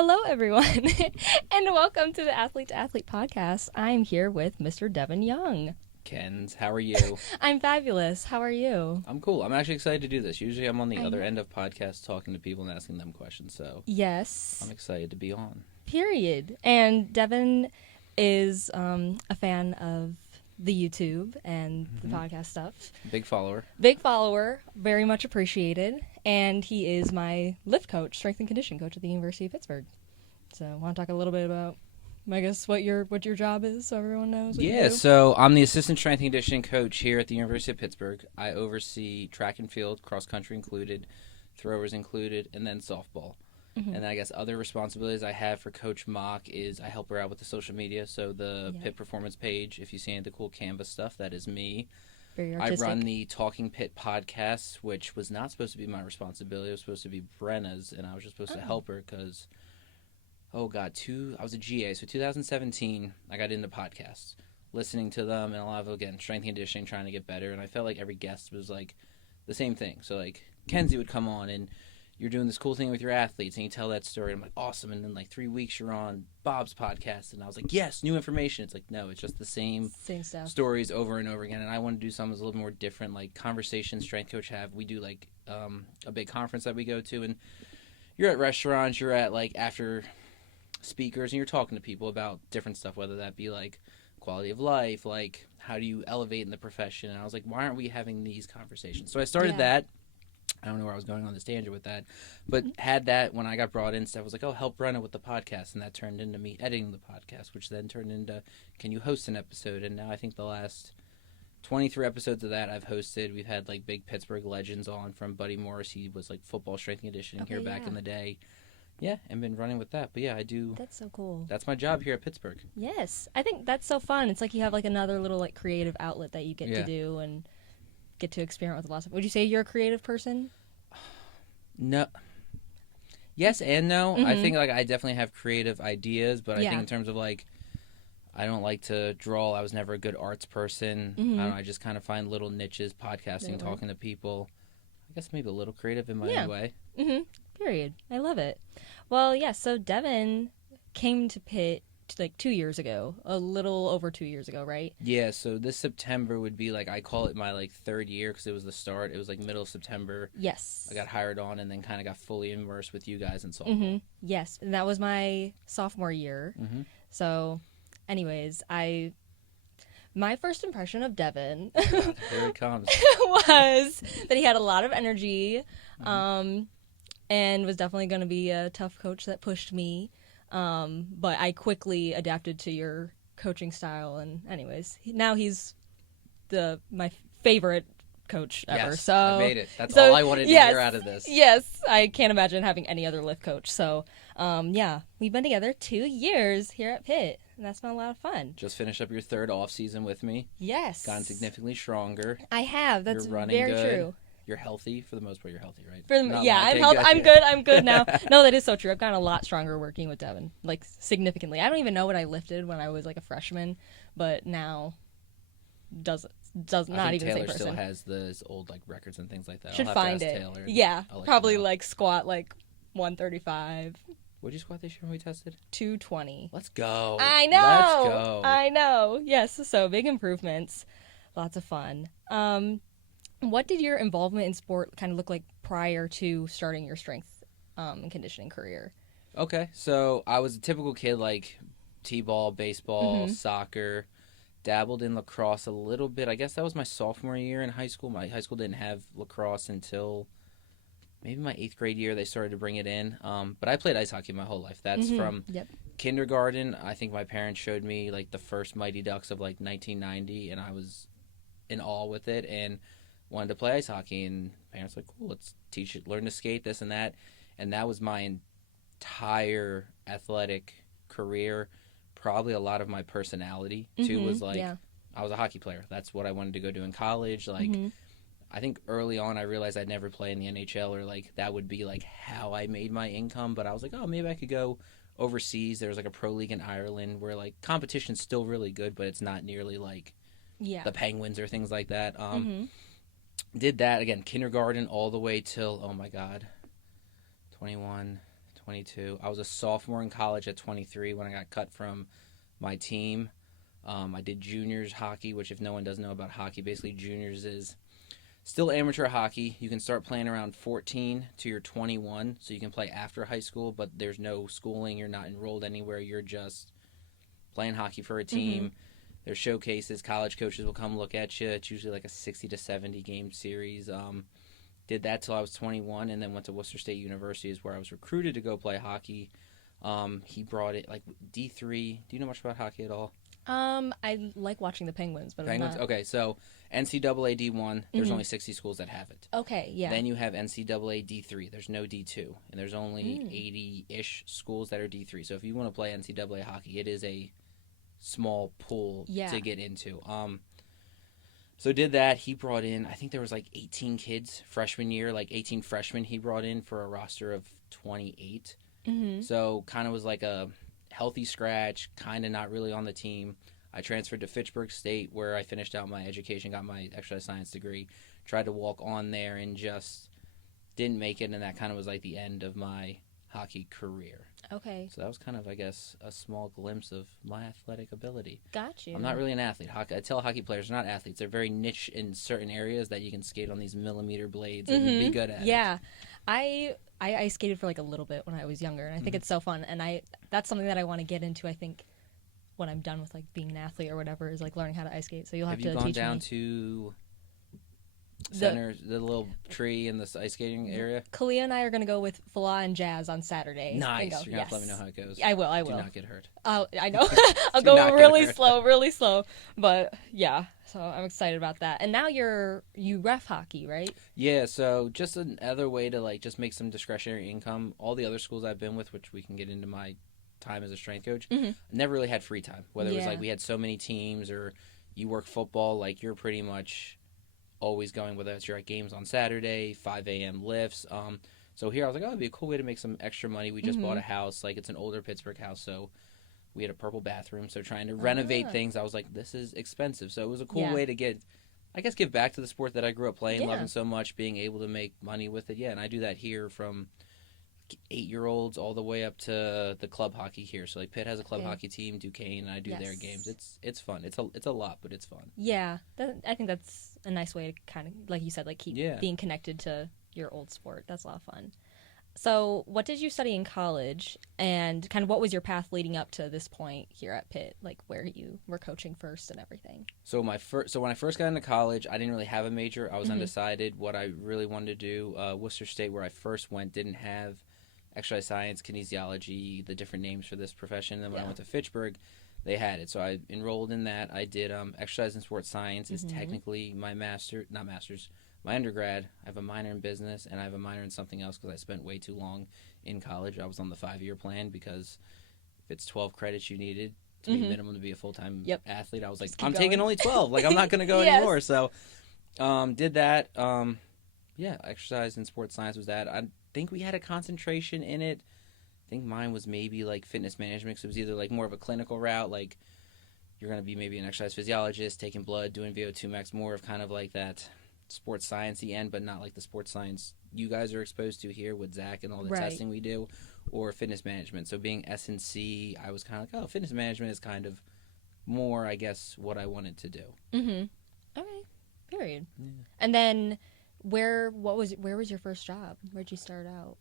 Hello, everyone, and welcome to the Athlete to Athlete podcast. I'm here with Mr. Devin Young. Kenz, how are you? I'm fabulous. How are you? I'm cool. I'm actually excited to do this. Usually I'm on the other end of podcasts talking to people and asking them questions, so Yes. I'm excited to be on. Period. And Devin is a fan of the YouTube and the podcast stuff. Big follower. Big follower, very much appreciated. And he is my lift coach, strength and conditioning coach at the University of Pittsburgh. So I want to talk a little bit about, I guess, what your job is so everyone knows what you do. So I'm the assistant strength and conditioning coach here at the University of Pittsburgh. I oversee track and field, cross country included, throwers included, and then softball. And then I guess other responsibilities I have for Coach Mock is I help her out with the social media. So the Pit Performance page, if you see any of the cool Canvas stuff, that is me. Very I artistic. run the Talking Pit podcast, which was not supposed to be my responsibility. It was supposed to be Brenna's, and I was just supposed to help her because, I was a GA. So 2017, I got into podcasts, listening to them, and a lot of, again, strength and conditioning, trying to get better. And I felt like every guest was like the same thing. So like Mackenzie would come on, and you're doing this cool thing with your athletes, and you tell that story. I'm like, awesome. And then like 3 weeks, you're on Bob's podcast, and I was like, yes, new information. It's like, no, it's just the same stuff. stories over and over again. And I want to do something that's a little more different, like conversations strength coach have. We do like a big conference that we go to, and you're at restaurants, you're at like after speakers, and you're talking to people about different stuff, whether that be like quality of life, like how do you elevate in the profession. And I was like, why aren't we having these conversations? So I started that. I don't know where I was going on this tangent with that, but had that when I got brought in. So I was like, oh, help Brenna with the podcast, and that turned into me editing the podcast, which then turned into, can you host an episode? And now I think the last 23 episodes of that I've hosted. We've had like big Pittsburgh legends on, from Buddy Morris. He was like football strength and conditioning here back in the day. Yeah, and been running with that. But yeah, I do. That's so cool. That's my job here at Pittsburgh. Yes. I think that's so fun. It's like you have like another little like creative outlet that you get to do and get to experiment with a lot of stuff. Would you say you're a creative person? No. Yes and no. I think like I definitely have creative ideas, but I think in terms of like, I don't like to draw. I was never a good arts person. I don't know, I just kind of find little niches, podcasting, talking to people. I guess maybe a little creative in my own way. Period. I love it. Well, yeah, so Devin came to Pitt like 2 years ago, a little over 2 years ago, right? Yeah, so this September would be like, I call it my like third year because it was the start. It was like middle of September. Yes. I got hired on and then kind of got fully immersed with you guys in softball. Yes, and that was my sophomore year. So, anyways, my first impression of Devin Here it comes. was that he had a lot of energy, and was definitely going to be a tough coach that pushed me. But I quickly adapted to your coaching style, and anyways, now he's my favorite coach ever. Yes, so I made it. That's all I wanted to hear out of this. Yes, I can't imagine having any other lift coach. So, yeah, we've been together 2 years here at Pitt, and that's been a lot of fun. Just finished up your third off season with me. Yes, Gotten significantly stronger. I have. That's You're running very good. True. You're healthy. For the most part, you're healthy, right? I'm good. I'm good now. No, that is so true. I've gotten a lot stronger working with Devin, like significantly. I don't even know what I lifted when I was like a freshman, but now does not even Taylor the same person. still has those old like records and things like that. Should I'll have find to ask it. Taylor, Yeah, probably know. like squat like 135. What'd you squat this year when we tested? 220. Let's go. I know. Let's go. I know. Yes. So big improvements. Lots of fun. What did your involvement in sport kind of look like prior to starting your strength and conditioning career? Okay, so I was a typical kid, like t-ball, baseball, soccer, dabbled in lacrosse a little bit. I guess that was my sophomore year in high school. My high school didn't have lacrosse until maybe my 8th grade year. They started to bring it in. But I played ice hockey my whole life. That's from kindergarten. I think my parents showed me like the first Mighty Ducks of like 1990, and I was in awe with it and wanted to play ice hockey. And parents were like, cool, let's teach it, learn to skate, this and that. And that was my entire athletic career. Probably a lot of my personality too was like, I was a hockey player. That's what I wanted to go do in college. Like, I think early on I realized I'd never play in the NHL, or like that would be like how I made my income. But I was like, oh, maybe I could go overseas. There was like a pro league in Ireland where like competition's still really good, but it's not nearly like the Penguins or things like that. Did that again, kindergarten all the way till, oh my God, 21, 22. I was a sophomore in college at 23 when I got cut from my team. I did juniors hockey, which if no one doesn't know about hockey, basically juniors is still amateur hockey. You can start playing around 14 to you're 21, so you can play after high school, but there's no schooling. You're not enrolled anywhere. You're just playing hockey for a team. Mm-hmm. There's showcases. College coaches will come look at you. It's usually like a 60 to 70 game series. Did that till I was 21, and then went to Worcester State University, is where I was recruited to go play hockey. He brought it like D3. Do you know much about hockey at all? I like watching the Penguins, but Penguins? I'm not. Okay, so NCAA D1, there's only 60 schools that have it. Okay, yeah. Then you have NCAA D3. There's no D2, and there's only 80-ish schools that are D3. So if you want to play NCAA hockey, it is a small pool to get into. So did that. He brought in, I think there was like 18 kids freshman year, like 18 freshmen he brought in for a roster of 28. Mm-hmm. So kind of was like a healthy scratch, kind of not really on the team. I transferred to Fitchburg State, where I finished out my education, got my exercise science degree, tried to walk on there and just didn't make it, and that kind of was like the end of my hockey career. Okay. So that was kind of, I guess, a small glimpse of my athletic ability. Got you. I'm not really an athlete. I tell hockey players they're not athletes. They're very niche in certain areas that you can skate on these millimeter blades and be good at it. Yeah. I ice skated for like a little bit when I was younger, and I think it's so fun. And that's something that I want to get into, I think, when I'm done with like being an athlete or whatever, is like learning how to ice skate. So you'll have to teach me. Have you gone down to center, the little tree in this ice skating area? Kalia and I are going to go with Fala and Jazz on Saturday. Nice. You're going to have to let me know how it goes. I will. Do not get hurt. I know. I'll go really slow. But yeah, so I'm excited about that. And now you ref hockey, right? Yeah, so just another way to like just make some discretionary income. All the other schools I've been with, which we can get into my time as a strength coach, never really had free time. Whether it was like we had so many teams or you work football, like you're pretty much always going, whether it's you're at games on Saturday, 5 a.m. lifts. So here I was like, oh, it'd be a cool way to make some extra money. We just bought a house. Like, it's an older Pittsburgh house, so we had a purple bathroom. So trying to renovate things, I was like, this is expensive. So it was a cool way to give back to the sport that I grew up playing, loving so much, being able to make money with it. Yeah, and I do that here from 8-year-olds all the way up to the club hockey here. So like Pitt has a club hockey team, Duquesne, and I do their games. It's fun. It's a lot, but it's fun. Yeah, I think that's a nice way to kind of, like you said, like keep being connected to your old sport. That's a lot of fun. So what did you study in college, and kind of what was your path leading up to this point here at Pitt, like where you were coaching first and everything? So when I first got into college, I didn't really have a major. I was undecided what I really wanted to do. Worcester State, where I first went, didn't have exercise science, kinesiology, the different names for this profession. And then when I went to Fitchburg, they had it. So I enrolled in that. I did exercise and sports science is technically my my undergrad. I have a minor in business, and I have a minor in something else because I spent way too long in college. I was on the 5-year plan because if it's 12 credits you needed to be minimum to be a full-time athlete, I was like, I'm taking only 12. Like, I'm not going to go anymore. So did that. Exercise and sports science was that. I think we had a concentration in it. I think mine was maybe like fitness management. So it was either like more of a clinical route, like you're going to be maybe an exercise physiologist, taking blood, doing VO2 max, more of kind of like that sports science-y end, but not like the sports science you guys are exposed to here with Zach and all the testing we do, or fitness management. So being S&C, I was kind of like, fitness management is kind of more, I guess, what I wanted to do. Okay, period. Yeah. And then where was your first job? Where'd you start out?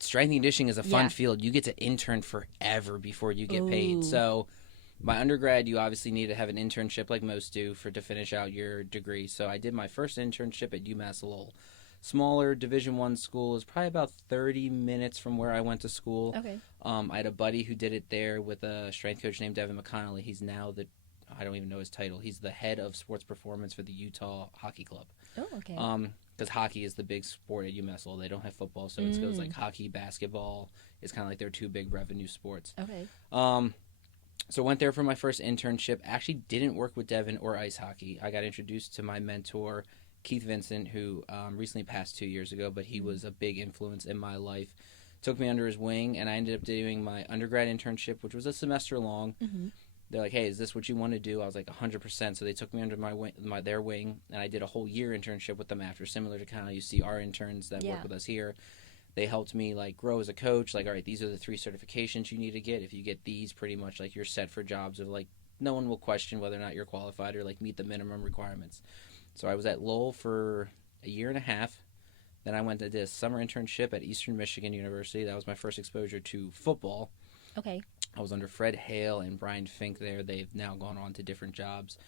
Strength and conditioning is a fun field. You get to intern forever before you get paid. So my undergrad, you obviously need to have an internship like most do to finish out your degree. So I did my first internship at UMass Lowell. Smaller Division I school. Is probably about 30 minutes from where I went to school. Okay. I had a buddy who did it there with a strength coach named Devin McConnelly. He's now I don't even know his title. He's the head of sports performance for the Utah Hockey Club. Oh, okay. Because hockey is the big sport at UMass Lowell. They don't have football, so it goes like hockey, basketball. It's kind of like their two big revenue sports. Okay. So went there for my first internship. Actually didn't work with Devin or ice hockey. I got introduced to my mentor, Keith Vincent, who recently passed 2 years ago, but he was a big influence in my life. Took me under his wing, and I ended up doing my undergrad internship, which was a semester long. They're like, hey, is this what you want to do? I was like, 100%. So they took me under their wing, and I did a whole year internship with them after, similar to kind of you see our interns that work with us here. They helped me like grow as a coach. Like, all right, these are the 3 certifications you need to get. If you get these, pretty much like you're set for jobs of like no one will question whether or not you're qualified or like meet the minimum requirements. So I was at Lowell for a year and a half. Then I went to this summer internship at Eastern Michigan University. That was my first exposure to football. Okay. I was under Fred Hale and Brian Fink there. They've now gone on to different jobs.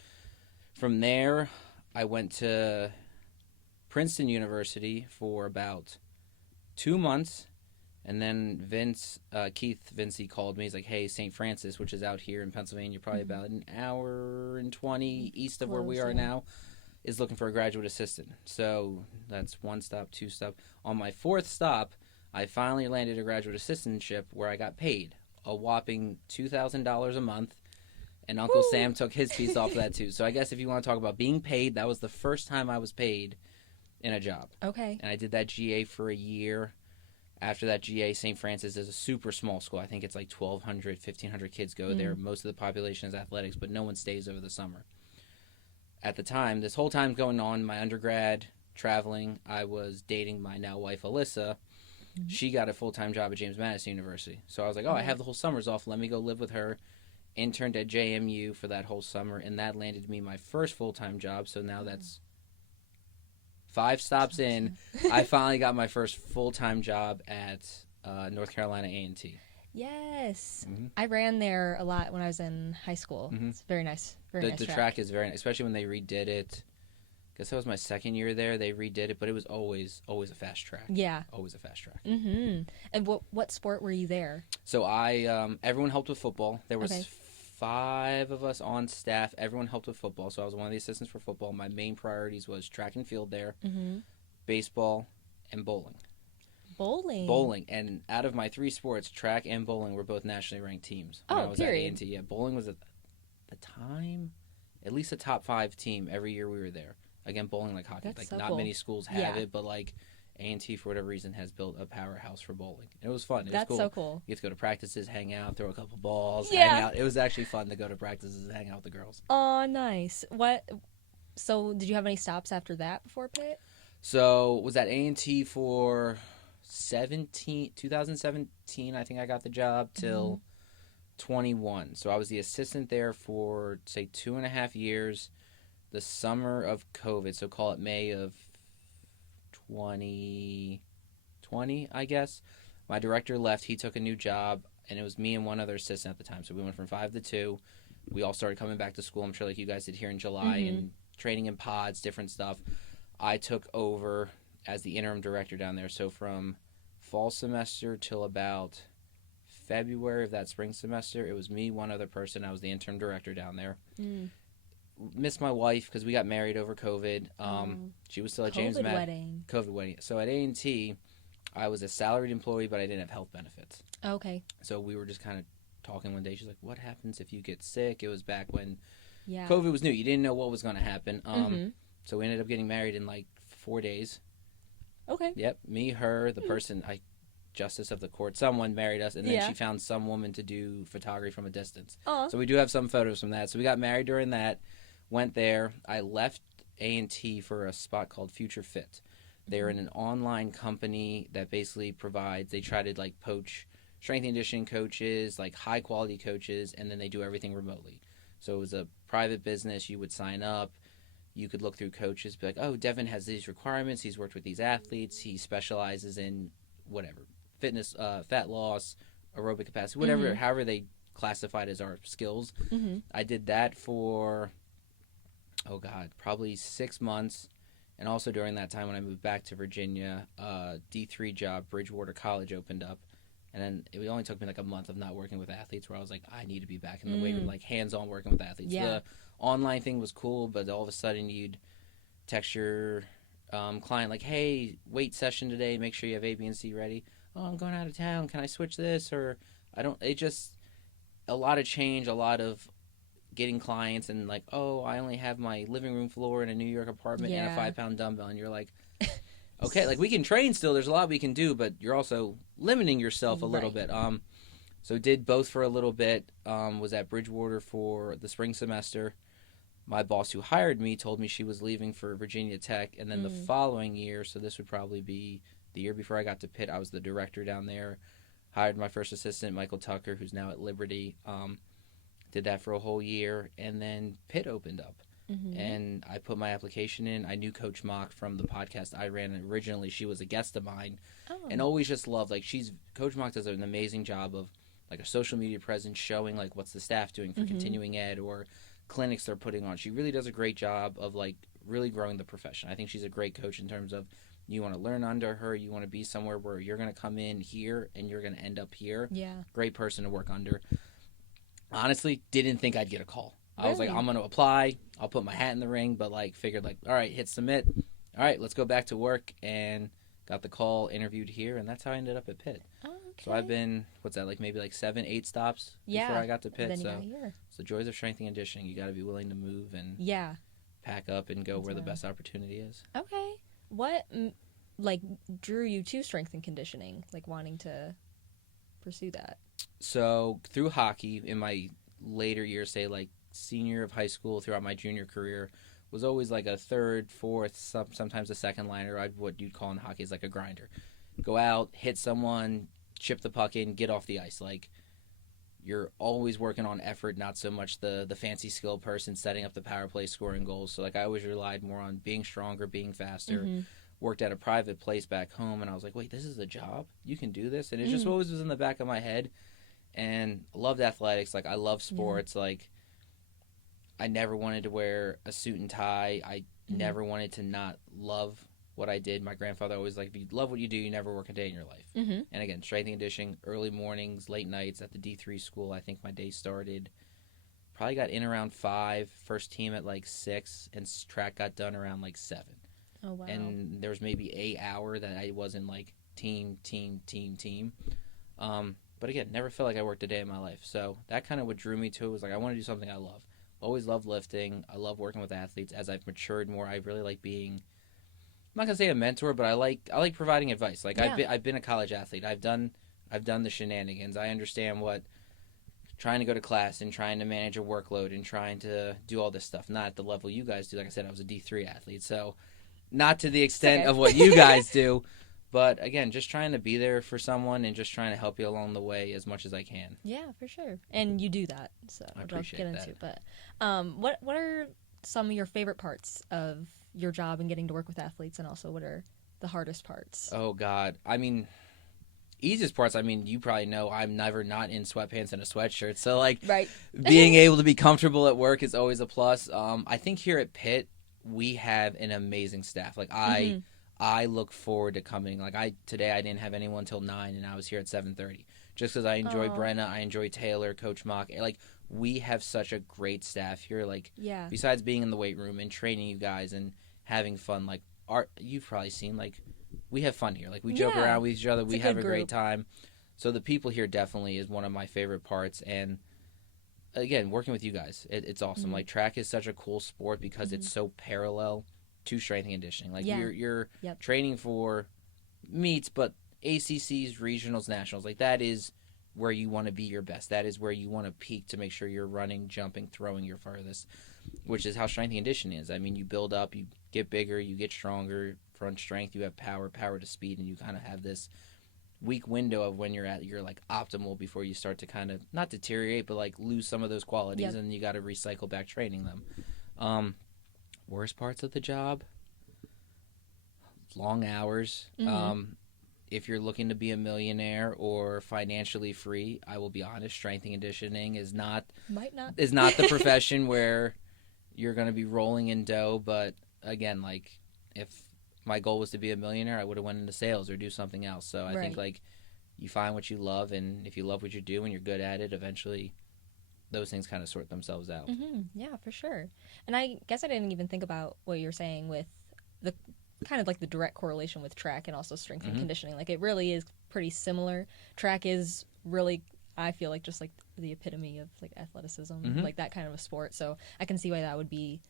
From there, I went to Princeton University for about 2 months, and then Keith Vincey called me. He's like, hey, St. Francis, which is out here in Pennsylvania, probably about an hour and 20 east of where we are now, is looking for a graduate assistant. So that's 1 stop, 2 stop. On my 4th stop, I finally landed a graduate assistantship where I got paid a whopping $2,000 a month, and Uncle Sam took his piece off of that too. So I guess if you want to talk about being paid, that was the first time I was paid in a job. Okay. And I did that GA for a year. After that GA, St. Francis is a super small school. I think it's like 1,200, 1,500 kids go there. Most of the population is athletics, but no one stays over the summer. At the time, this whole time going on, my undergrad, traveling, I was dating my now wife, Alyssa. She got a full-time job at James Madison University. So I was like, I have the whole summers off. Let me go live with her. Interned at JMU for that whole summer, and that landed me my first full-time job. So now that's 5 stops in. I finally got my first full-time job at North Carolina A&T. Yes. I ran there a lot when I was in high school. It's very nice. The track is very nice, especially when they redid it. I guess that was my 2nd year there. They redid it, but it was always a fast track. Yeah. Always a fast track. And what sport were you there? So everyone helped with football. There was 5 of us on staff. Everyone helped with football, so I was one of the assistants for football. My main priorities was track and field there, baseball, and bowling. Bowling. And out of my 3 sports, track and bowling were both nationally ranked teams. When I was period. At A&T. Yeah, bowling was at the time at least a top 5 team every year we were there. Again, bowling like hockey. That's like so not cool. many schools have it, but like A&T for whatever reason has built a powerhouse for bowling. It was fun. It was cool. That's so cool. You get to go to practices, hang out, throw a couple balls, Yeah. hang out. It was actually fun to go to practices and hang out with the girls. Oh, nice. So did you have any stops after that before Pitt? So was at A&T for 2017, I think I got the job, till 21. So I was the assistant there for, say, 2.5 years. The summer of COVID, so call it May of 2020, I guess. My director left. He took a new job, and it was me and one other assistant at the time. So we went from 5 to 2. We all started coming back to school. I'm sure like you guys did here in July, and training in pods, different stuff. I took over as the interim director down there. So from fall semester till about February of that spring semester, it was me, one other person. I was the interim director down there. Missed my wife because we got married over COVID. She was still at James Madison. COVID wedding. So at A&T, I was a salaried employee, but I didn't have health benefits. Okay. So we were just kind of talking one day. She's like, what happens if you get sick? It was back when Yeah. COVID was new. You didn't know what was going to happen. So we ended up getting married in like 4 days. Okay. Yep. Me, her, the person, justice of the court, someone married us, and then she found some woman to do photography from a distance. So we do have some photos from that. So we got married during that, went there. I left A&T for a spot called Future Fit. They're in an online company that basically provides, they try to like poach strength and conditioning coaches, like high quality coaches, and then they do everything remotely. So it was a private business. You would sign up. You could look through coaches, be like, oh, Devin has these requirements. He's worked with these athletes. He specializes in whatever, fitness, fat loss, aerobic capacity, whatever, however they classified as our skills. I did that for, probably 6 months. And also during that time when I moved back to Virginia, D3 job, Bridgewater College opened up. And then it only took me like a month of not working with athletes where I was like, I need to be back in the weight room, like hands-on working with athletes. Yeah. The online thing was cool, but all of a sudden you'd text your client like, hey, weight session today, make sure you have A, B, and C ready. Oh, I'm going out of town. Can I switch this? Or a lot of change, a lot of getting clients and like, oh, I only have my living room floor in a New York apartment and a 5-pound dumbbell. And you're like, okay, like we can train still. There's a lot we can do, but you're also limiting yourself a little bit. So did both for a little bit. Was at Bridgewater for the spring semester. My boss who hired me told me she was leaving for Virginia Tech. And then the following year, so this would probably be the year before I got to Pitt, I was the director down there. Hired my first assistant, Michael Tucker, who's now at Liberty. Did that for a whole year, and then Pitt opened up. And I put my application in. I knew Coach Mock from the podcast I ran originally. She was a guest of mine, and always just loved, like, Coach Mock does an amazing job of, like, a social media presence, showing, like, what's the staff doing for continuing ed or clinics they're putting on. She really does a great job of, like, really growing the profession. I think she's a great coach in terms of, you want to learn under her, you want to be somewhere where you're going to come in here and you're going to end up here. Yeah. Great person to work under. Honestly, didn't think I'd get a call. I was like, Really? I'm going to apply. I'll put my hat in the ring, but, like, figured, like, all right, hit submit. All right, let's go back to work, and got the call, interviewed here, and that's how I ended up at Pitt. Oh, okay. So I've been, what's that, like, maybe like 7-8 stops before I got to Pitt. Then you So got here. it's the joys of strength and conditioning. You got to be willing to move and Yeah. pack up and go That's where the right. best opportunity is. Okay. What like drew you to strength and conditioning, like wanting to pursue that? So through hockey in my later years, say like senior of high school, throughout my junior career, was always like a third, fourth, sometimes a second liner. What you'd call in hockey is like a grinder. Go out, hit someone, chip the puck in, get off the ice. Like, you're always working on effort, not so much the fancy skill person setting up the power play, scoring goals. So, like, I always relied more on being stronger, being faster. Worked at a private place back home, and I was like, wait, this is a job? You can do this? And it just always was in the back of my head. And I loved athletics. Like, I love sports. Like, I never wanted to wear a suit and tie. I never wanted to not love what I did. My grandfather always like, if you love what you do, you never work a day in your life. And again, strength and conditioning, early mornings, late nights at the D3 school. I think my day started, probably got in around 5, first team at like 6, and track got done around like 7. Oh, wow. And there was maybe a hour that I wasn't like team. But again, never felt like I worked a day in my life. So that kind of what drew me to it was like, I want to do something I love. Always loved lifting. I love working with athletes. As I've matured more, I really like being, I'm not gonna say a mentor, but I like providing advice. Like, I've been a college athlete. I've done the shenanigans. I understand what trying to go to class and trying to manage a workload and trying to do all this stuff. Not at the level you guys do. Like I said, I was a D3 athlete, so not to the extent of what you guys do. But again, just trying to be there for someone and just trying to help you along the way as much as I can. Yeah, for sure. And you do that, so I I'll appreciate get that. into it. But what are some of your favorite parts of your job and getting to work with athletes, and also what are the hardest parts? Oh God, I mean, easiest parts. I mean, you probably know I'm never not in sweatpants and a sweatshirt. So like, Right. being able to be comfortable at work is always a plus. I think here at Pitt we have an amazing staff. Like I look forward to coming. Like today I didn't have anyone till 9, and I was here at 7:30. Just because I enjoy Brenna, I enjoy Taylor, Coach Mock. Like, we have such a great staff here. Like, Yeah. besides being in the weight room and training you guys and having fun, like, you've probably seen, like, we have fun here. Like, we joke around with each other. We have a great time. So the people here definitely is one of my favorite parts. And again, working with you guys, it's awesome. Like, track is such a cool sport because it's so parallel to strength and conditioning. Like, you're training for meets, but ACCs, regionals, nationals, like, that is where you want to be your best. That is where you want to peak to make sure you're running, jumping, throwing your farthest, which is how strength and conditioning is. I mean, you build up, you get bigger, you get stronger. Front strength, you have power to speed, and you kind of have this weak window of when you're at your, like, optimal before you start to kind of not deteriorate, but, like, lose some of those qualities, and you got to recycle back training them. Worst parts of the job? Long hours. If you're looking to be a millionaire or financially free, I will be honest, strength and conditioning is not the profession where you're going to be rolling in dough. But again, like, if my goal was to be a millionaire, I would have went into sales or do something else. So I think, like, you find what you love, and if you love what you do and you're good at it, eventually those things kind of sort themselves out. Yeah, for sure. And I guess I didn't even think about what you're saying with the kind of like the direct correlation with track and also strength and conditioning. Like, it really is pretty similar. Track is really, I feel like, just like the epitome of, like, athleticism, like that kind of a sport. So I can see why that would be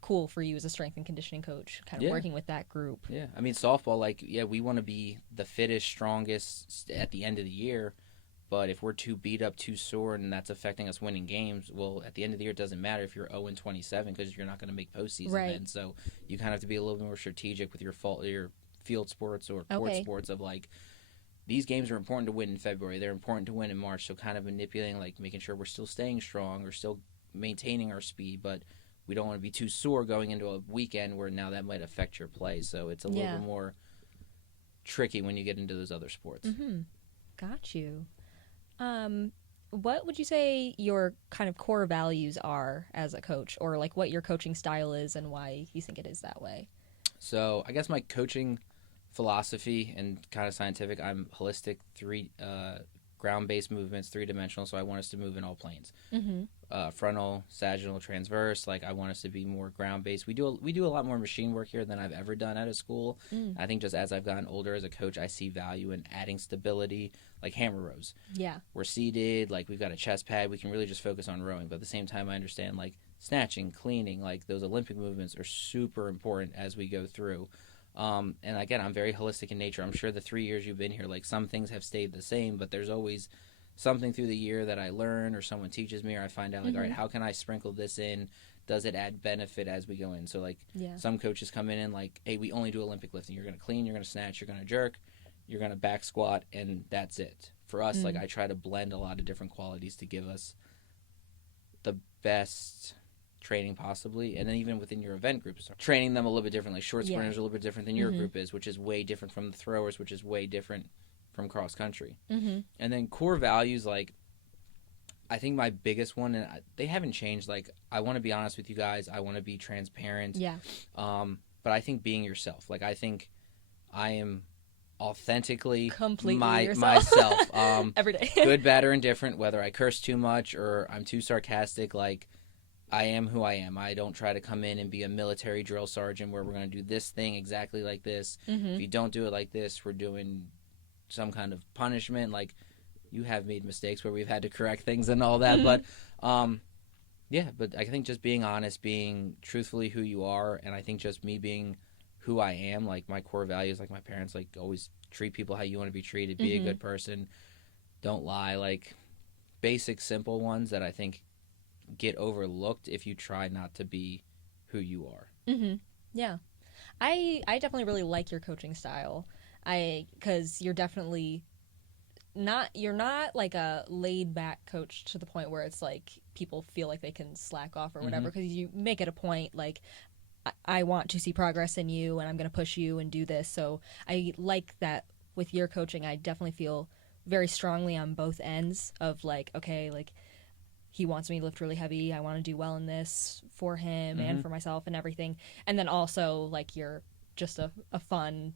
cool for you as a strength and conditioning coach, kind of working with that group. Yeah, I mean, softball, like, we want to be the fittest, strongest at the end of the year. But if we're too beat up, too sore, and that's affecting us winning games, well, at the end of the year, it doesn't matter if you're 0-27 because you're not going to make postseason then. So you kind of have to be a little bit more strategic with your field sports or court sports of like, these games are important to win in February. They're important to win in March. So kind of manipulating, like making sure we're still staying strong or still maintaining our speed, but we don't want to be too sore going into a weekend where now that might affect your play. So it's a little bit more tricky when you get into those other sports. Got you. What would you say your kind of core values are as a coach, or like what your coaching style is and why you think it is that way? So I guess my coaching philosophy and kind of scientific, I'm holistic, ground-based movements, three-dimensional, so I want us to move in all planes. Frontal, sagittal, transverse, like I want us to be more ground-based. We do a lot more machine work here than I've ever done out of school. I think just as I've gotten older as a coach, I see value in adding stability, like hammer rows. Yeah. We're seated, like we've got a chest pad, we can really just focus on rowing, but at the same time I understand like snatching, cleaning, like those Olympic movements are super important as we go through. And again, I'm very holistic in nature. I'm sure the 3 years you've been here, like some things have stayed the same, but there's always something through the year that I learn or someone teaches me or I find out like, all right, how can I sprinkle this in? Does it add benefit as we go in? So like some coaches come in and like, hey, we only do Olympic lifting. You're going to clean, you're going to snatch, you're going to jerk, you're going to back squat, and that's it. For us, like I try to blend a lot of different qualities to give us the best training possibly, and then even within your event groups, training them a little bit differently. Short sprinters are a little bit different than your group is, which is way different from the throwers, which is way different from cross country. And then core values, like I think my biggest one, and they haven't changed, like I want to be honest with you guys, I want to be transparent, but I think being yourself, like I think I am authentically myself every day. Good, bad, or indifferent, whether I curse too much or I'm too sarcastic, like I am who I am. I don't try to come in and be a military drill sergeant where we're going to do this thing exactly like this. If you don't do it like this, we're doing some kind of punishment. Like, you have made mistakes where we've had to correct things and all that. But, but I think just being honest, being truthfully who you are, and I think just me being who I am, like my core values, like my parents, like always treat people how you want to be treated, be a good person, don't lie, like basic, simple ones that I think get overlooked if you try not to be who you are. Yeah. I definitely really like your coaching style. Because you're definitely you're not like a laid back coach to the point where it's like people feel like they can slack off or whatever, because you make it a point like, I want to see progress in you and I'm going to push you and do this. So I like that with your coaching. I definitely feel very strongly on both ends of like, okay, like he wants me to lift really heavy. I want to do well in this for him and for myself and everything. And then also like you're just a fun,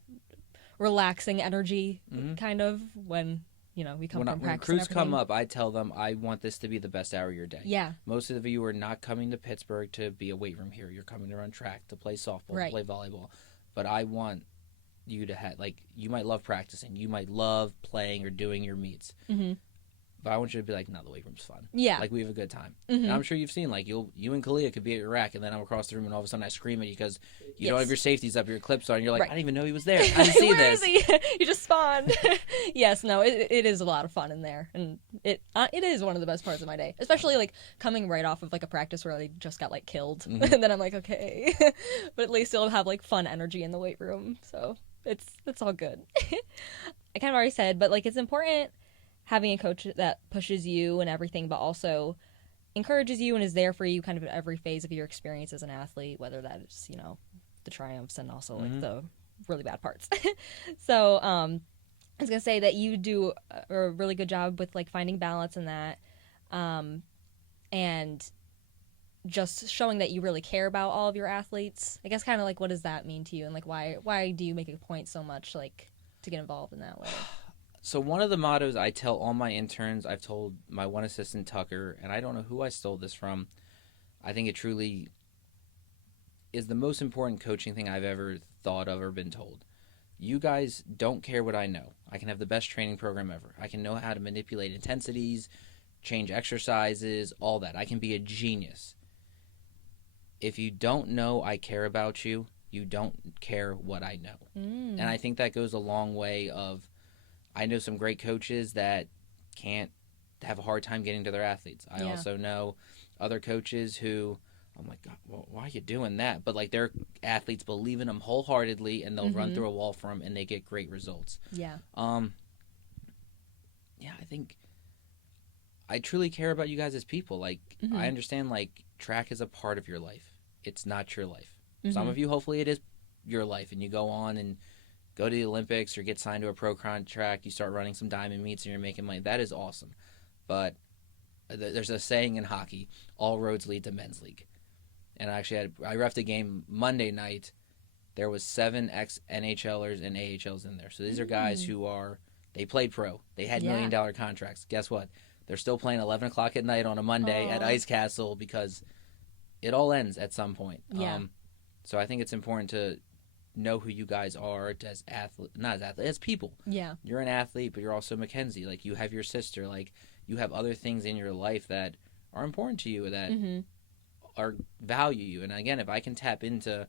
relaxing energy kind of when, you know, we come from practice. When crews come up, I tell them I want this to be the best hour of your day. Yeah. Most of you are not coming to Pittsburgh to be a weight room here. You're coming to run track, to play softball, to play volleyball. But I want you to have, like, you might love practicing. You might love playing or doing your meets. But I want you to be like, no, the weight room's fun. Yeah. Like, we have a good time. And I'm sure you've seen, like, you and Kalia could be at your rack, and then I'm across the room, and all of a sudden I scream at you because you don't have your safeties up, your clips on, and you're like, I didn't even know he was there. I didn't see Where this. Is he? You just spawned. Yes, no, it is a lot of fun in there. And it is one of the best parts of my day. Especially, like, coming right off of, like, a practice where I just got, like, killed. And then I'm like, okay. But at least you'll have, like, fun energy in the weight room. So it's all good. I kind of already said, but, like, it's important having a coach that pushes you and everything, but also encourages you and is there for you kind of at every phase of your experience as an athlete, whether that is, you know, the triumphs and also like the really bad parts. So I was going to say that you do a really good job with like finding balance in that and just showing that you really care about all of your athletes. I guess kind of like what does that mean to you and like why do you make a point so much like to get involved in that way? So one of the mottos I tell all my interns, I've told my one assistant, Tucker, and I don't know who I stole this from. I think it truly is the most important coaching thing I've ever thought of or been told. You guys don't care what I know. I can have the best training program ever. I can know how to manipulate intensities, change exercises, all that. I can be a genius. If you don't know I care about you, you don't care what I know. And I think that goes a long way of, I know some great coaches that can't have a hard time getting to their athletes. I also know other coaches who I'm like, God, well, why are you doing that? But like their athletes believe in them wholeheartedly, and they'll run through a wall for them, and they get great results. Yeah. Yeah, I think I truly care about you guys as people. Like, I understand, like, track is a part of your life. It's not your life. Some of you, hopefully, it is your life, and you go on and go to the Olympics or get signed to a pro contract. You start running some diamond meets, and you're making money. That is awesome. But there's a saying in hockey: all roads lead to men's league. And I reffed a game Monday night. There was 7 ex-NHLers and AHLs in there. So these are guys who they played pro. They had $1 million contracts. Guess what? They're still playing 11 o'clock at night on a Monday at Ice Castle because it all ends at some point. Yeah. So I think it's important to know who you guys are as as people. Yeah. You're an athlete, but you're also Mackenzie. Like, you have your sister. Like, you have other things in your life that are important to you that value you. And again, if I can tap into,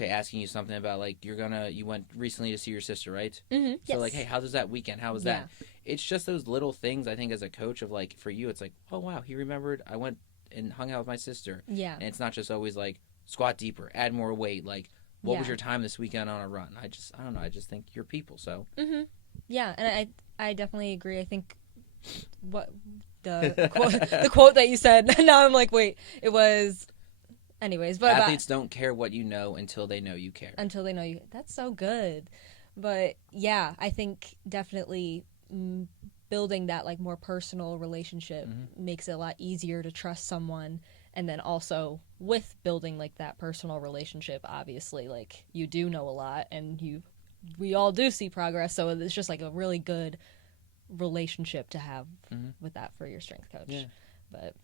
asking you something about, like, you went recently to see your sister, right? So like, hey, how was that weekend? How was that? It's just those little things, I think, as a coach, of like, for you, it's like, oh wow, he remembered I went and hung out with my sister. Yeah. And it's not just always like squat deeper, add more weight, like, what was your time this weekend on a run? I don't know, I just think you're people. So yeah, and I definitely agree. I think what the quote that you said, now I'm like, wait, it was, anyways, but athletes don't care what you know until they know you care. Until they know you. That's so good. But yeah, I think definitely building that like more personal relationship makes it a lot easier to trust someone. And then also with building like that personal relationship, obviously, like, you do know a lot, and we all do see progress. So it's just like a really good relationship to have with that for your strength coach. Yeah. But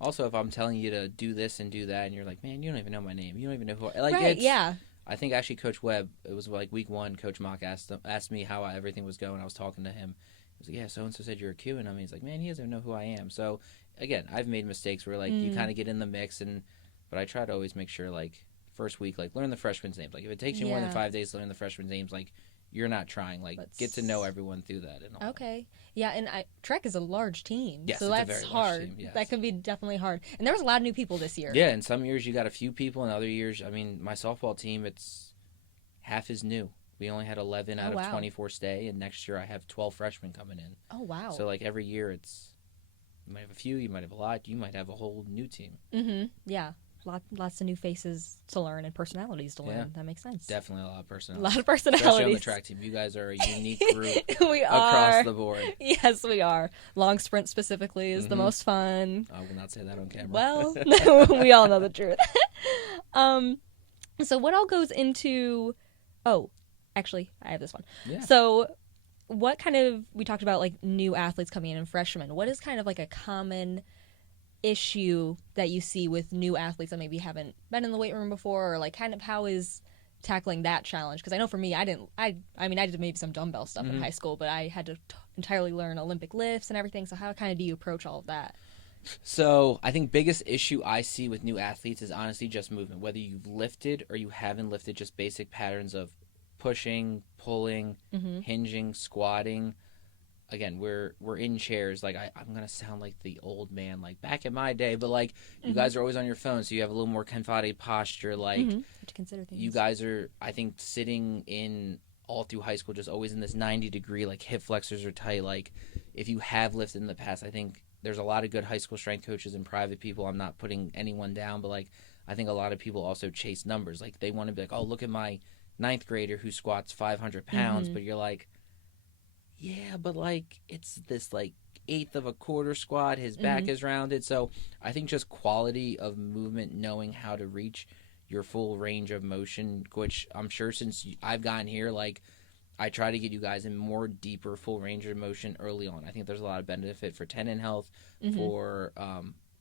also, if I'm telling you to do this and do that, and you're like, man, you don't even know my name, you don't even know who I like. Right, yeah. I think actually Coach Webb, it was like week 1, Coach Mock asked me how everything was going. I was talking to him. He was like, yeah, so-and-so said you're a Q. And he's like, man, he doesn't even know who I am. So, again, I've made mistakes where, like, you kind of get in the mix, but I try to always make sure, like, first week, like, learn the freshmen's names. Like, if it takes you more than 5 days to learn the freshmen's names, like, you're not trying. Like, get to know everyone through that. And all that. Yeah, and Trek is a large team. Yes, so that's hard. Team, yes. That can be definitely hard. And there was a lot of new people this year. Yeah, in some years you got a few people. In other years, I mean, my softball team, it's half is new. We only had 11 out of 24 stay, and next year I have 12 freshmen coming in. Oh, wow. So, like, every year you might have a few, you might have a lot, you might have a whole new team. Yeah. Lots of new faces to learn and personalities to learn. Yeah. That makes sense. Definitely a lot of personalities. A lot of personalities. Especially on the track team. You guys are a unique group we are. Across the board. Yes, we are. Long sprint specifically is the most fun. I will not say that on camera. Well, we all know the truth. So what all goes into... Oh, actually, I have this one. Yeah. So what kind of... We talked about, like, new athletes coming in and freshmen. What is kind of, like, a common issue that you see with new athletes that maybe haven't been in the weight room before, or like kind of how is tackling that challenge? Because I know for me, I did maybe some dumbbell stuff in high school, but I had to entirely learn Olympic lifts and everything. So how kind of do you approach all of that? So I think biggest issue I see with new athletes is honestly just movement, whether you've lifted or you haven't lifted, just basic patterns of pushing, pulling, hinging, squatting. Again, we're in chairs. Like, I'm going to sound like the old man, like back in my day, but like you guys are always on your phone, so you have a little more confide posture. Like, you have to consider things. You guys are, I think, sitting in all through high school, just always in this 90-degree, like hip flexors are tight. Like, if you have lifted in the past, I think there's a lot of good high school strength coaches and private people. I'm not putting anyone down, but like, I think a lot of people also chase numbers. Like, they want to be like, oh, look at my 9th grader who squats 500 pounds, but you're like, yeah, but like it's this like 1/8 of a quarter squat. His back is rounded. So I think just quality of movement, knowing how to reach your full range of motion, which I'm sure since I've gotten here, like I try to get you guys in more deeper full range of motion early on. I think there's a lot of benefit for tendon health, for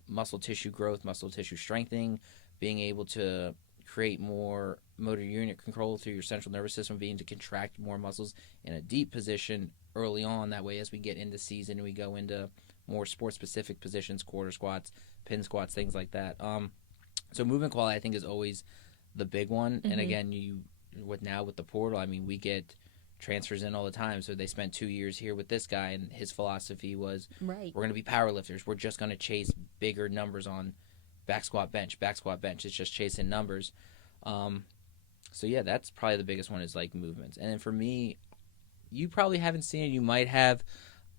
muscle tissue growth, muscle tissue strengthening, being able to create more motor unit control through your central nervous system, being to contract more muscles in a deep position early on. That way, as we get into season, we go into more sport-specific positions, quarter squats, pin squats, things like that. So movement quality, I think, is always the big one. And again, with the portal, I mean, we get transfers in all the time. So they spent 2 years here with this guy, and his philosophy was, we're going to be power lifters. We're just going to chase bigger numbers on back squat, bench, back squat, bench. It's just chasing numbers. So yeah, that's probably the biggest one is like movements. And then for me, you probably haven't seen it. You might have.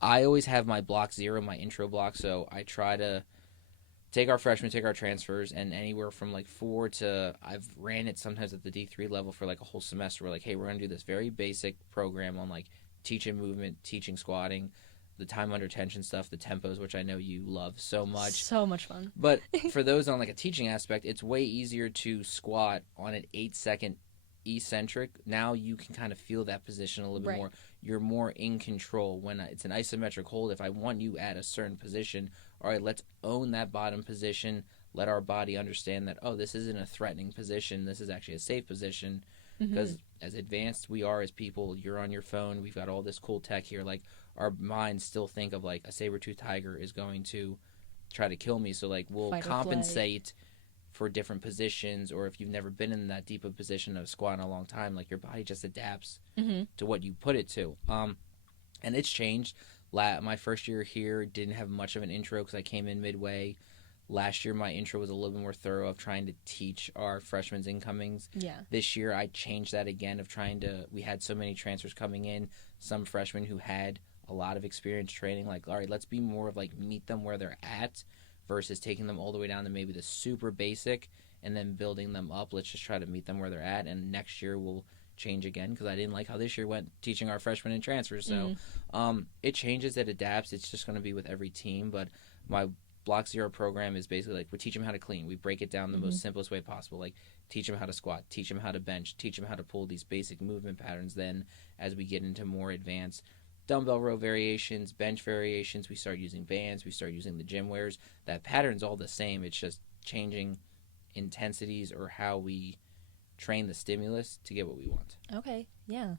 I always have my block 0, my intro block. So I try to take our freshmen, take our transfers, and anywhere from like 4 to I've ran it sometimes at the D3 level for like a whole semester. We're like, hey, we're going to do this very basic program on like teaching movement, teaching squatting, the time under tension stuff, the tempos, which I know you love so much. So much fun. But for those on like a teaching aspect, it's way easier to squat on an 8-second eccentric. Now you can kind of feel that position a little bit more. You're more in control when it's an isometric hold. If I want you at a certain position, all right, let's own that bottom position. Let our body understand that, oh, this isn't a threatening position. This is actually a safe position. Because as advanced we are as people, you're on your phone. We've got all this cool tech here. Like, our minds still think of like a saber-toothed tiger is going to try to kill me. So like we'll compensate for different positions, or if you've never been in that deep of position of squat in a long time, like your body just adapts to what you put it to. And it's changed. My first year here didn't have much of an intro because I came in midway. Last year, my intro was a little bit more thorough of trying to teach our freshmen's incomings. Yeah. This year, I changed that again of trying to, we had so many transfers coming in, some freshmen who had a lot of experience training, like, all right, let's be more of like meet them where they're at versus taking them all the way down to maybe the super basic and then building them up. Let's just try to meet them where they're at. And next year we'll change again because I didn't like how this year went teaching our freshmen and transfers. So it changes, it adapts. It's just going to be with every team. But my Block 0 program is basically like we teach them how to clean. We break it down the most simplest way possible. Like teach them how to squat, teach them how to bench, teach them how to pull these basic movement patterns. Then as we get into more advanced dumbbell row variations, bench variations, we start using bands, we start using the gym wears. That pattern's all the same. It's just changing intensities or how we train the stimulus to get what we want. Okay, yeah.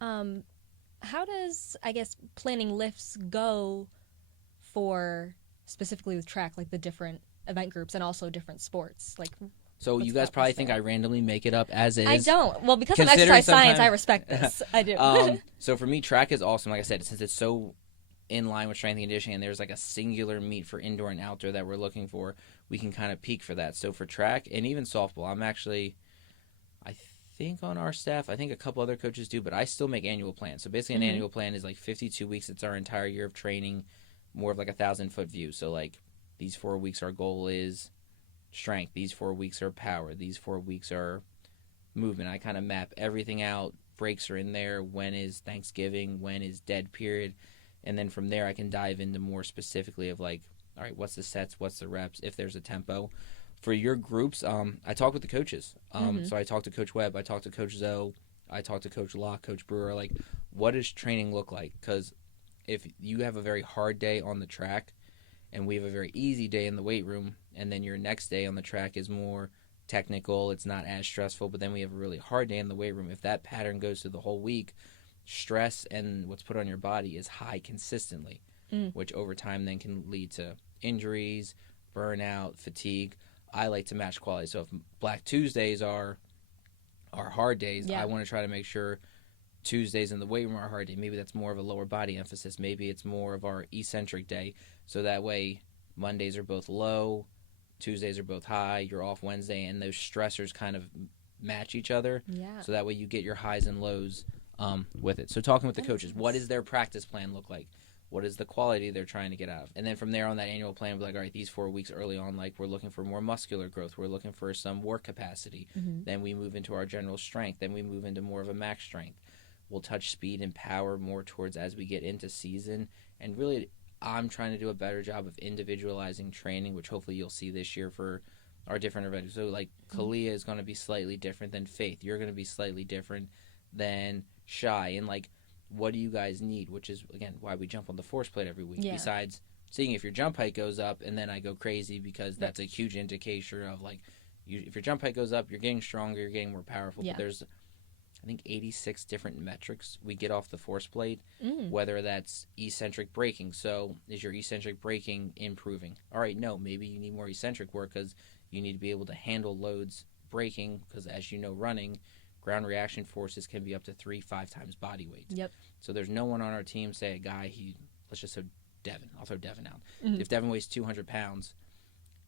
How does, I guess, planning lifts go for specifically with track, like the different event groups and also different sports? Like, so you guys probably think I randomly make it up as is. I don't. Well, because of exercise science, I respect this. I do. So for me, track is awesome. Like I said, since it's so in line with strength and conditioning, and there's like a singular meet for indoor and outdoor that we're looking for, we can kind of peak for that. So for track and even softball, I'm actually, I think on our staff, I think a couple other coaches do, but I still make annual plans. So basically an annual plan is like 52 weeks. It's our entire year of training, more of like 1,000-foot view. So like these 4 weeks, our goal is strength. These 4 weeks are power. These 4 weeks are movement. I kind of map everything out. Breaks are in there. When is Thanksgiving? When is dead period? And then from there, I can dive into more specifically of like, all right, what's the sets? What's the reps? If there's a tempo. For your groups, I talk with the coaches. So I talk to Coach Webb. I talk to Coach Zoe. I talk to Coach Locke, Coach Brewer. Like, what does training look like? Because if you have a very hard day on the track and we have a very easy day in the weight room, and then your next day on the track is more technical, it's not as stressful, but then we have a really hard day in the weight room. If that pattern goes through the whole week, stress and what's put on your body is high consistently, which over time then can lead to injuries, burnout, fatigue. I like to match quality. So if Black Tuesdays are hard days, I want to try to make sure Tuesdays in the weight room are a hard day. Maybe that's more of a lower body emphasis. Maybe it's more of our eccentric day. So that way Mondays are both low, Tuesdays are both high, you're off Wednesday, and those stressors kind of match each other. Yeah. So that way you get your highs and lows with it. So talking with the coaches, what does their practice plan look like? What is the quality they're trying to get out of? And then from there on that annual plan, we're like, all right, these 4 weeks early on, like we're looking for more muscular growth. We're looking for some work capacity. Then we move into our general strength. Then we move into more of a max strength. We'll touch speed and power more towards as we get into season. And really, I'm trying to do a better job of individualizing training, which hopefully you'll see this year for our different events. So like Kalia is going to be slightly different than Faith. You're going to be slightly different than Shy. And like, what do you guys need? Which is, again, why we jump on the force plate every week. Besides seeing if your jump height goes up, and then I go crazy because that's a huge indicator of like, if your jump height goes up, you're getting stronger, you're getting more powerful. But there's, I think, 86 different metrics we get off the force plate, whether that's eccentric braking. So is your eccentric braking improving? All right, no, maybe you need more eccentric work because you need to be able to handle loads braking because, as you know, running, ground reaction forces can be up to 3-5 times body weight. Yep. So there's no one on our team, say a guy, let's just say Devin. I'll throw Devin out. If Devin weighs 200 pounds,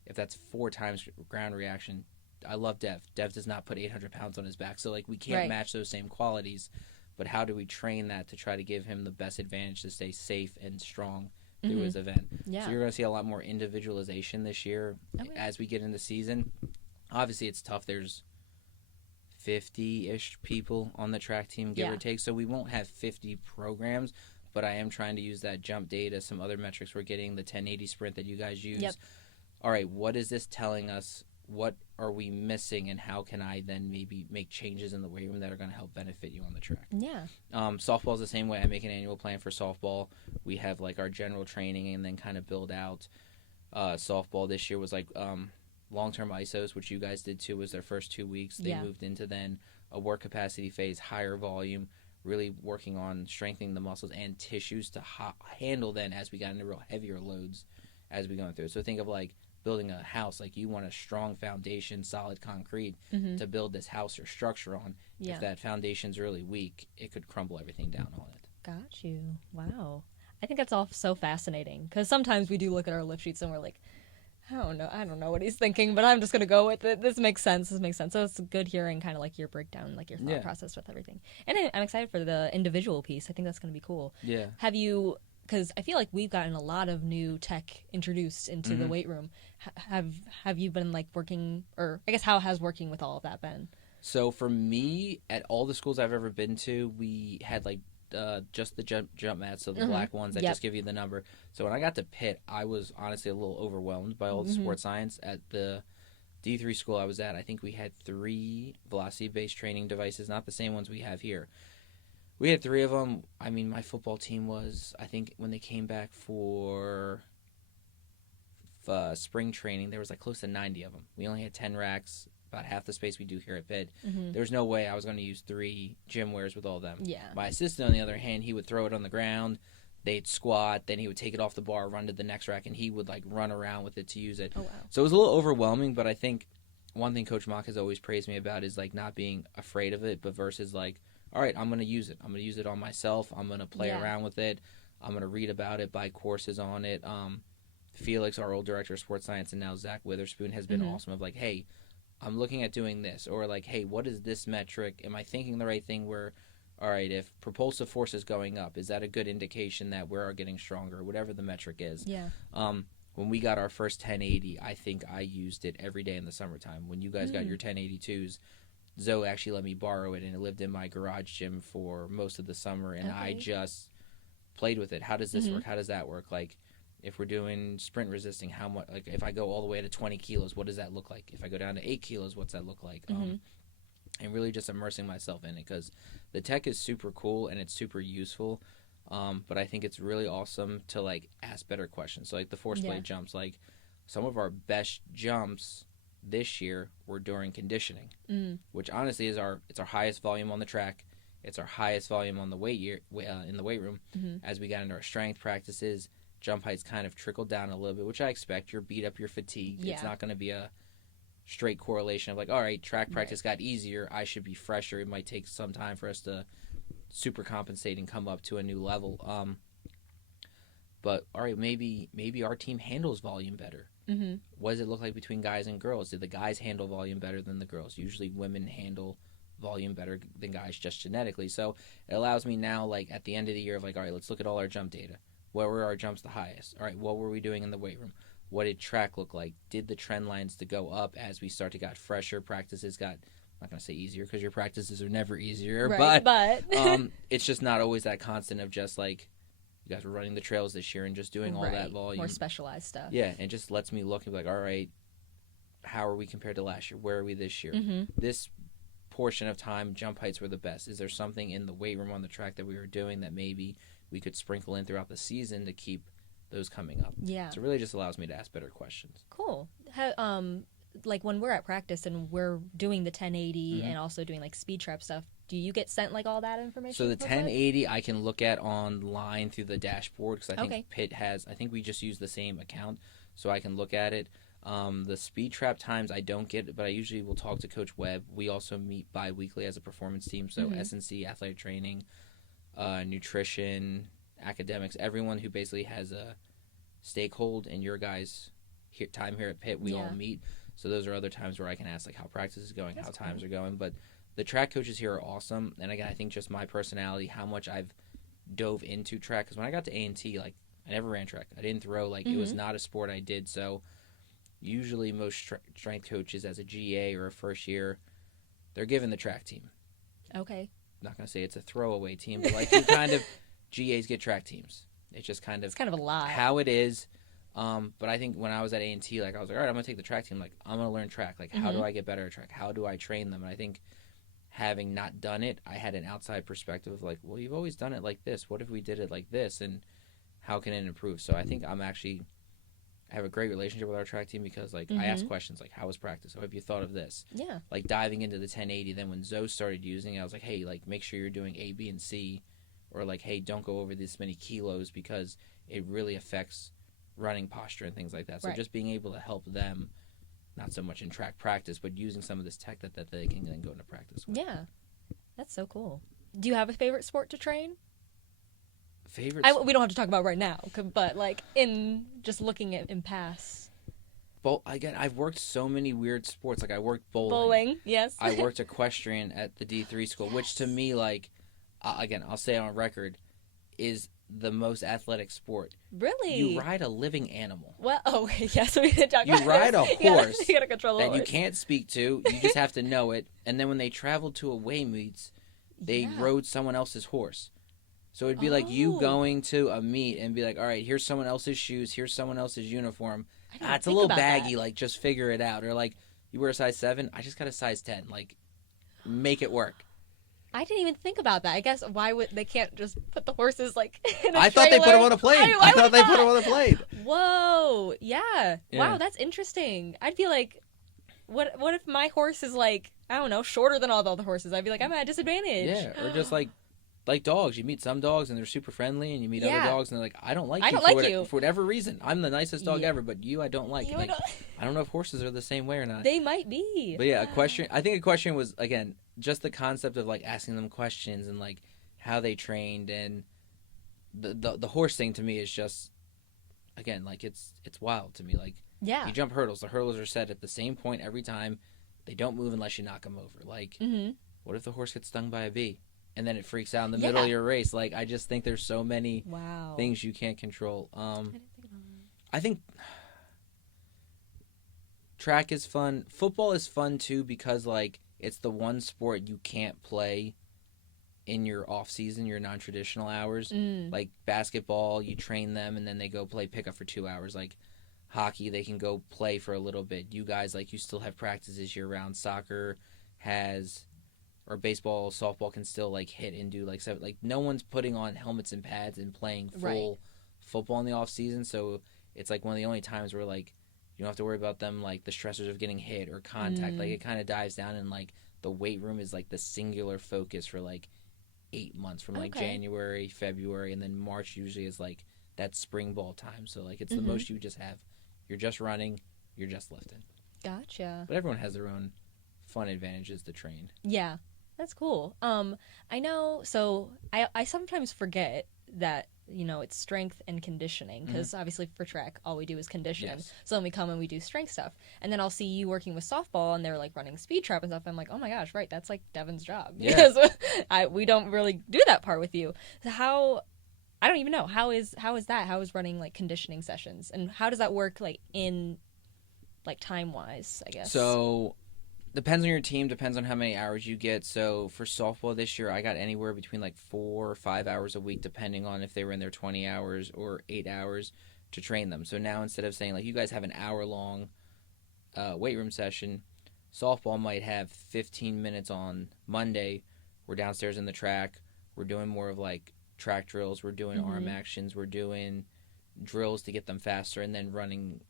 if that's 4 times ground reaction, I love Dev. Dev does not put 800 pounds on his back. So, like, we can't match those same qualities. But how do we train that to try to give him the best advantage to stay safe and strong through his event? Yeah. So you're going to see a lot more individualization this year as we get into season. Obviously, it's tough. There's 50-ish people on the track team, give or take. So we won't have 50 programs. But I am trying to use that jump data, some other metrics we're getting, the 1080 sprint that you guys use. Yep. All right, what is this telling us? What are we missing, and how can I then maybe make changes in the weight room that are going to help benefit you on the track? Yeah. Softball's the same way. I make an annual plan for softball. We have like our general training and then kind of build out. Softball this year was like long-term ISOs, which you guys did too, was their first 2 weeks. They moved into then a work capacity phase, higher volume, really working on strengthening the muscles and tissues to handle then as we got into real heavier loads as we go through. So think of like building a house. Like you want a strong foundation, solid concrete to build this house or structure on. Yeah. If that foundation's really weak, it could crumble everything down on it. Got you. Wow. I think that's all so fascinating because sometimes we do look at our lift sheets and we're like, I don't know what he's thinking, but I'm just going to go with it. This makes sense. So it's good hearing kind of like your breakdown, like your thought process with everything. And I'm excited for the individual piece. I think that's going to be cool. Yeah. Have you, because I feel like we've gotten a lot of new tech introduced into the weight room. Have you been like working, or I guess how has working with all of that been? So for me, at all the schools I've ever been to, we had like just the jump mats, so the black ones that just give you the number. So when I got to Pitt, I was honestly a little overwhelmed by all the sports science. At the D3 school I was at, I think we had 3 velocity-based training devices, not the same ones we have here. We had 3 of them. I mean, my football team was, I think when they came back for spring training, there was like close to 90 of them. We only had 10 racks, about half the space we do here at Pitt. There's no way I was going to use 3 gym wares with all of them. Yeah. My assistant, on the other hand, he would throw it on the ground, they'd squat, then he would take it off the bar, run to the next rack, and he would like run around with it to use it. Oh, wow. So it was a little overwhelming, but I think one thing Coach Mock has always praised me about is like not being afraid of it, but versus like, all right, I'm going to use it. I'm going to use it on myself. I'm going to play around with it. I'm going to read about it, buy courses on it. Felix, our old director of sports science, and now Zach Witherspoon has been awesome of like, hey, I'm looking at doing this, or like, hey, what is this metric? Am I thinking the right thing where, all right, if propulsive force is going up, is that a good indication that we are getting stronger, whatever the metric is? Yeah. When we got our first 1080, I think I used it every day in the summertime. When you guys got your 1082s, Zoe actually let me borrow it, and it lived in my garage gym for most of the summer, and I just played with it. How does this work? How does that work? Like, if we're doing sprint resisting, how much? Like, if I go all the way to 20 kilos, what does that look like? If I go down to 8 kilos, what's that look like? And really just immersing myself in it, because the tech is super cool and it's super useful. But I think it's really awesome to like ask better questions. So like the force plate jumps, like some of our best jumps this year were during conditioning, which honestly is it's our highest volume on the track. It's our highest volume on the in the weight room. As we got into our strength practices, jump heights kind of trickled down a little bit, which I expect. You're beat up, you're fatigued. It's not going to be a straight correlation of like, all right, track practice got easier, I should be fresher. It might take some time for us to super compensate and come up to a new level. But all right, maybe our team handles volume better. What does it look like between guys and girls? Did the guys handle volume better than the girls? Usually women handle volume better than guys just genetically. So it allows me now, like at the end of the year, of like, all right, let's look at all our jump data. Where were our jumps the highest? All right, what were we doing in the weight room? What did track look like? Did the trend lines to go up as we started got fresher? Practices got, I'm not going to say easier because your practices are never easier, but it's just not always that constant of just like, you guys were running the trails this year and just doing all that volume. More specialized stuff. Yeah, and just lets me look and be like, all right, how are we compared to last year? Where are we this year? This portion of time, jump heights were the best. Is there something in the weight room on the track that we were doing that maybe we could sprinkle in throughout the season to keep those coming up? Yeah. So it really just allows me to ask better questions. Cool. Like when we're at practice and we're doing the 1080 and also doing like speed trap stuff, do you get sent like all that information? So the 1080 I can look at online through the dashboard, because I think Pitt has, I think we just use the same account, so I can look at it. The speed trap times I don't get, but I usually will talk to Coach Webb. We also meet bi-weekly as a performance team, so S&C, athletic training, nutrition, academics, everyone who basically has a stakehold in your guys' time here at Pitt, we all Yeah. meet. So those are other times where I can ask like how practice is going, That's how times cool. are going. But the track coaches here are awesome. And again, I think just my personality, how much I've dove into track. Because when I got to A&T, like I never ran track. I didn't throw. Like it was not a sport I did. So usually most strength coaches as a GA or a first year, they're given the track team. Okay. Not going to say it's a throwaway team, but like you kind of GAs get track teams. It's just kind of It's kind of a lot. how it is. But I think when I was at A&T, like I was like, all right, I'm gonna take the track team. Like I'm gonna learn track. Like how do I get better at track? How do I train them? And I think having not done it, I had an outside perspective of like, well, you've always done it like this. What if we did it like this? And how can it improve? So I think I have a great relationship with our track team because like I ask questions like, how was practice? How have you thought of this? Yeah. Like diving into the 1080. Then when Zoe started using it, I was like, hey, like make sure you're doing A, B, and C, or like, hey, don't go over this many kilos because it really affects running posture and things like that. So just being able to help them, not so much in track practice, but using some of this tech that they can then go into practice with. Yeah. That's so cool. Do you have a favorite sport to train? Favorite? We don't have to talk about right now, but like in just looking at in past. Again, I've worked so many weird sports. Like I worked bowling. Bowling, yes. I worked equestrian at the D3 school, which to me, like, again, I'll say it on record, is the most athletic sport. Really? You ride a living animal. Well, oh, yes, we did talk You about ride a horse you gotta control the that horse. you can't speak to. You just have to know it. And then when they traveled to away meets, they rode someone else's horse. So it'd be like you going to a meet and be like, all right, here's someone else's shoes, here's someone else's uniform. It's a little baggy, like just figure it out. Or like you wear a size 7, I just got a size 10. Like make it work. I didn't even think about that. I guess why would they can't just put the horses like in a I thought they put them on a plane. I thought they put them on a plane. Whoa, yeah. Wow, that's interesting. I'd be like, what if my horse is like, I don't know, shorter than all the other horses? I'd be like, I'm at a disadvantage. Yeah, or just like dogs. You meet some dogs and they're super friendly, and you meet other dogs and they're like, I don't like you for whatever reason. I'm the nicest dog ever, but you I don't like. Like I don't know if horses are the same way or not. They might be. But yeah, I think a question was, again, just the concept of like asking them questions and like how they trained, and the horse thing to me is just, again, like it's wild to me. Like you jump hurdles. The hurdles are set at the same point every time. They don't move unless you knock them over. Like what if the horse gets stung by a bee? And then it freaks out in the middle of your race. Like, I just think there's so many things you can't control. I think track is fun. Football is fun, too, because, like, it's the one sport you can't play in your off-season, your non-traditional hours. Like, basketball, you train them, and then they go play pickup for 2 hours. Like, hockey, they can go play for a little bit. You guys, like, you still have practices year-round. Soccer has... or baseball, softball can still like hit and do like seven. Like no one's putting on helmets and pads and playing full football in the off season. So it's like one of the only times where like you don't have to worry about them like the stressors of getting hit or contact. Like it kind of dives down, and like the weight room is like the singular focus for like 8 months from like January, February, and then March usually is like that spring ball time. So like it's the most you just have. You're just running, you're just lifting. Gotcha. But everyone has their own fun advantages to train. Yeah. That's cool. I know, so I sometimes forget that, you know, it's strength and conditioning, because obviously for track, all we do is condition. Yes. So then we come and we do strength stuff. And then I'll see you working with softball, and they're like running speed trap and stuff. I'm like, oh my gosh, right, that's like Devin's job. Yeah. Because we don't really do that part with you. So I don't even know, how is that? How is running like conditioning sessions? And how does that work like in like time-wise, I guess? So... depends on your team, depends on how many hours you get. So for softball this year, I got anywhere between like 4 or 5 hours a week, depending on if they were in their 20 hours or 8 hours to train them. So now instead of saying like you guys have an hour-long weight room session, softball might have 15 minutes on Monday. We're downstairs in the track. We're doing more of like track drills. We're doing arm actions. We're doing drills to get them faster, and then running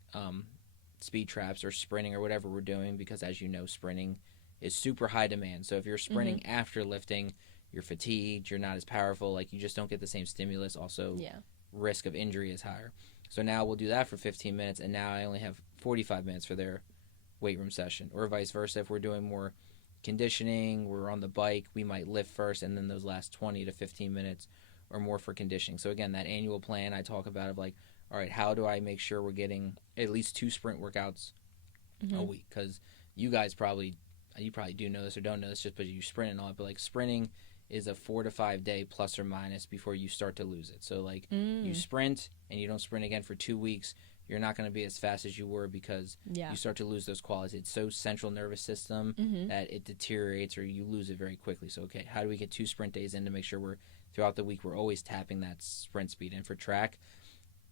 speed traps or sprinting or whatever we're doing, because as you know, sprinting is super high demand. So if you're sprinting after lifting, you're fatigued, you're not as powerful, like you just don't get the same stimulus. Also, risk of injury is higher. So now we'll do that for 15 minutes, and now I only have 45 minutes for their weight room session, or vice versa. If we're doing more conditioning, we're on the bike, we might lift first, and then those last 20 to 15 minutes or more for conditioning. So again, that annual plan I talk about of like, all right, how do I make sure we're getting at least 2 sprint workouts a week? Because you probably do know this or don't know this just because you sprint and all that, but like sprinting is a 4 to 5 day plus or minus before you start to lose it. So like you sprint and you don't sprint again for 2 weeks, you're not going to be as fast as you were because you start to lose those qualities. It's so central nervous system that it deteriorates or you lose it very quickly. So, okay, how do we get 2 sprint days in to make sure throughout the week, we're always tapping that sprint speed? And for track,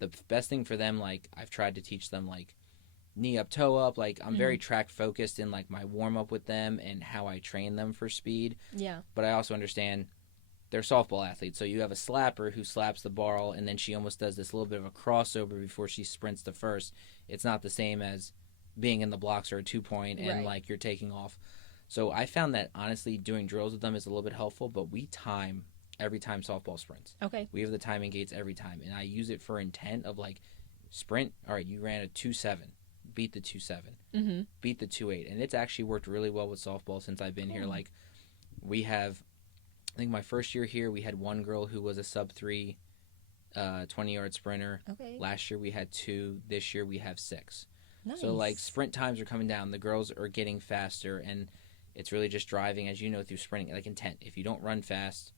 the best thing for them, like I've tried to teach them like knee up, toe up. Like I'm very track focused in like my warm up with them and how I train them for speed. Yeah. But I also understand they're softball athletes. So you have a slapper who slaps the ball and then she almost does this little bit of a crossover before she sprints to first. It's not the same as being in the blocks or a 2-point and like you're taking off. So I found that honestly doing drills with them is a little bit helpful, but we time every time softball sprints. Okay. We have the timing gates every time. And I use it for intent of like sprint. All right, you ran a 2.7. Beat the 2.7. Beat the 2.8. And it's actually worked really well with softball since I've been here. Like we have, I think my first year here, we had one girl who was a sub-3 20-yard sprinter. Okay. Last year we had 2. This year we have 6. Nice. So like sprint times are coming down. The girls are getting faster, and it's really just driving, as you know, through sprinting, like intent. If you don't run fast,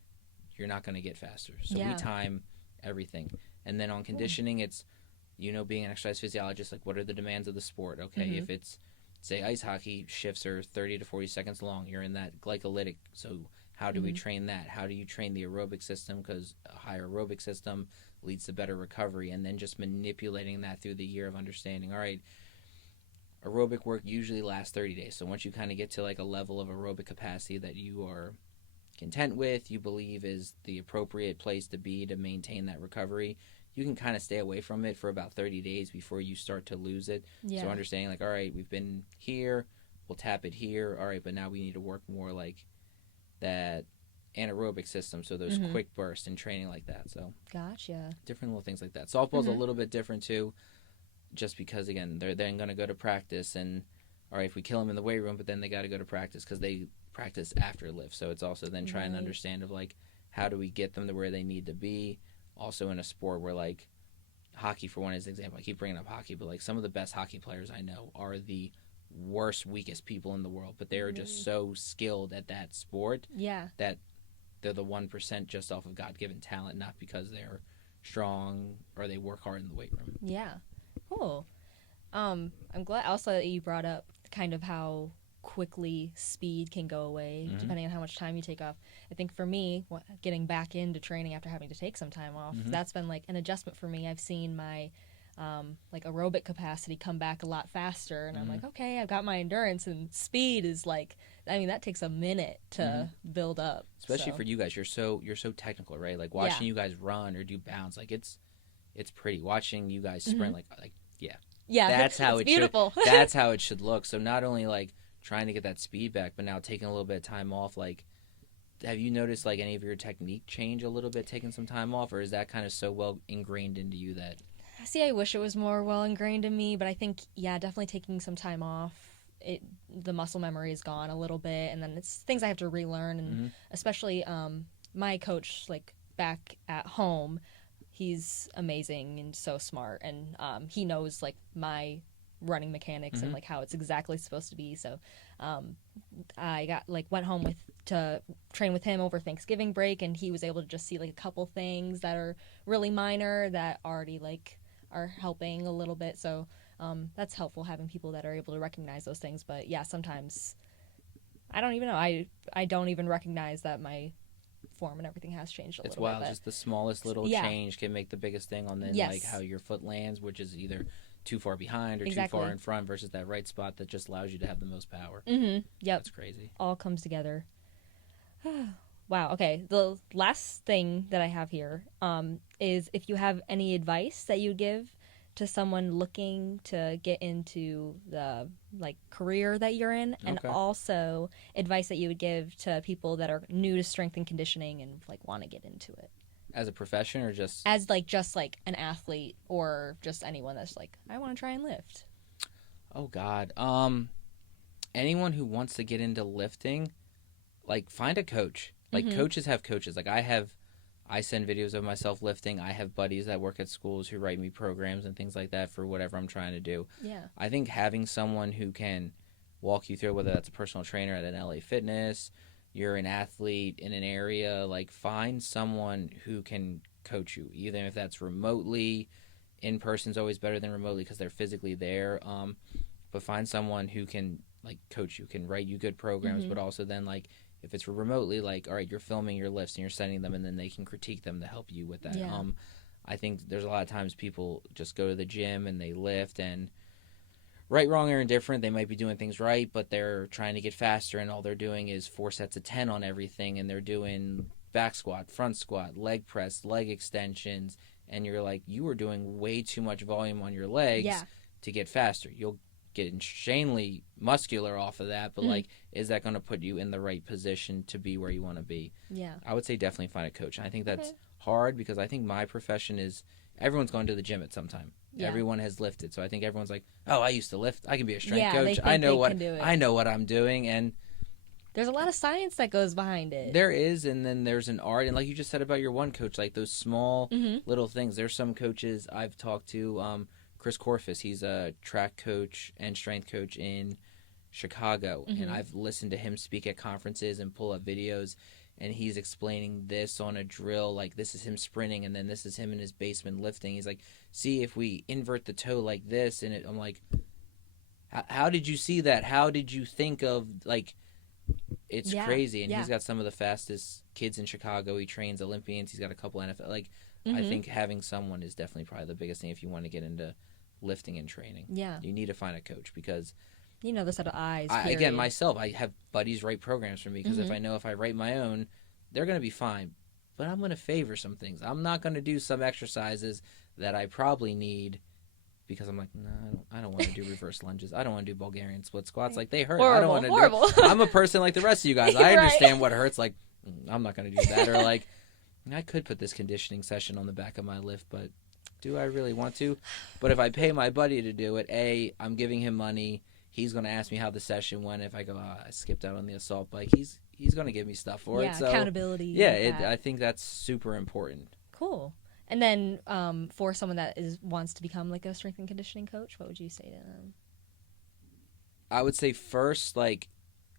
you're not going to get faster. So we time everything. And then on conditioning, it's, you know, being an exercise physiologist, like what are the demands of the sport? Okay, if it's, say, ice hockey, shifts are 30 to 40 seconds long. You're in that glycolytic. So how do we train that? How do you train the aerobic system? Because a higher aerobic system leads to better recovery. And then just manipulating that through the year of understanding, all right, aerobic work usually lasts 30 days. So once you kind of get to like a level of aerobic capacity that you are content with, you believe is the appropriate place to be to maintain that recovery, you can kind of stay away from it for about 30 days before you start to lose it. So understanding like, all right, we've been here, we'll tap it here. All right, but now we need to work more like that anaerobic system. So those quick bursts and training like that. So gotcha. Different little things like that. Softball's a little bit different too, just because again, they're then going to go to practice and all right, if we kill them in the weight room, but then they got to go to practice because they practice after lift. So it's also then trying to understand of like, how do we get them to where they need to be? Also in a sport where like hockey, for one is an example, I keep bringing up hockey, but like some of the best hockey players I know are the worst, weakest people in the world, but they are just so skilled at that sport that they're the 1% just off of God-given talent, not because they're strong or they work hard in the weight room. Yeah. Cool. I'm glad also that you brought up kind of how quickly speed can go away depending on how much time you take off. I think for me, getting back into training after having to take some time off, that's been like an adjustment for me. I've seen my like aerobic capacity come back a lot faster, and I'm like, okay, I've got my endurance, and speed is like, I mean, that takes a minute to build up. Especially for you guys, you're so technical, right? Like watching you guys run or do bounds, like it's pretty. Watching you guys sprint, like that's how it beautiful. That's how it should look. So not only like trying to get that speed back, but now taking a little bit of time off. Like, have you noticed like any of your technique change a little bit, taking some time off, or is that kind of so well ingrained into you that? See, I wish it was more well ingrained in me, but I think definitely taking some time off, the muscle memory is gone a little bit, and then it's things I have to relearn, and especially my coach, like back at home, he's amazing and so smart, and he knows like my running mechanics and like how it's exactly supposed to be. So I went home to train with him over Thanksgiving break, and he was able to just see like a couple things that are really minor that already like are helping a little bit. So that's helpful, having people that are able to recognize those things. But yeah, sometimes I don't even know. I don't even recognize that my form and everything has changed a little bit. It's wild. Just the smallest little change can make the biggest thing on then like how your foot lands, which is either too far behind or too far in front versus that right spot that just allows you to have the most power. Yep. That's crazy. All comes together. Wow. Okay. The last thing that I have here is if you have any advice that you would give to someone looking to get into the like career that you're in, and also advice that you would give to people that are new to strength and conditioning and like want to get into it. As a profession or just as like just like an athlete or just anyone that's like, I want to try and lift. Oh God. Anyone who wants to get into lifting, like find a coach. Like coaches have coaches. Like I have I send videos of myself lifting. I have buddies that work at schools who write me programs and things like that for whatever I'm trying to do. Yeah. I think having someone who can walk you through, whether that's a personal trainer at an LA Fitness, you're an athlete in an area, like find someone who can coach you, even if that's remotely. In person's always better than remotely because they're physically there. But find someone who can like coach you, can write you good programs, but also then like if it's remotely, like, all right, you're filming your lifts and you're sending them, and then they can critique them to help you with that. Yeah. I think there's a lot of times people just go to the gym and they lift, and right, wrong, or indifferent, they might be doing things right, but they're trying to get faster, and all they're doing is 4 sets of 10 on everything, and they're doing back squat, front squat, leg press, leg extensions, and you're like, you are doing way too much volume on your legs to get faster. You'll get insanely muscular off of that, but like, is that going to put you in the right position to be where you want to be? Yeah. I would say definitely find a coach. And I think that's hard because I think my profession is everyone's going to the gym at some time. Yeah. Everyone has lifted, so I think everyone's like, "Oh, I used to lift. I can be a strength coach. I know what I'm doing." And there's a lot of science that goes behind it. There is, and then there's an art, and like you just said about your one coach, like those small little things. There's some coaches I've talked to. Chris Corfus, he's a track coach and strength coach in Chicago, and I've listened to him speak at conferences and pull up videos, and he's explaining this on a drill, like this is him sprinting, and then this is him in his basement lifting. He's like, see, if we invert the toe like this, and I'm like, how did you see that? How did you think of, like, it's crazy, and he's got some of the fastest kids in Chicago. He trains Olympians. He's got a couple NFL, like, I think having someone is definitely probably the biggest thing if you want to get into lifting and training. Yeah. You need to find a coach because you know the set of eyes. Again, myself, I have buddies write programs for me because if I know if I write my own, they're going to be fine. But I'm going to favor some things. I'm not going to do some exercises that I probably need because I'm like, no, I don't want to do reverse lunges. I don't want to do Bulgarian split squats. Like, they hurt. Horrible, I don't want to do it. I'm a person like the rest of you guys. I understand what hurts. Like, I'm not going to do that. Or like, I could put this conditioning session on the back of my lift, but do I really want to? But if I pay my buddy to do it, I'm giving him money. He's going to ask me how the session went. If I go, I skipped out on the assault bike, he's going to give me stuff for it. So, accountability. Yeah, I think that's super important. Cool. And then for someone that wants to become like a strength and conditioning coach, what would you say to them? I would say first, like,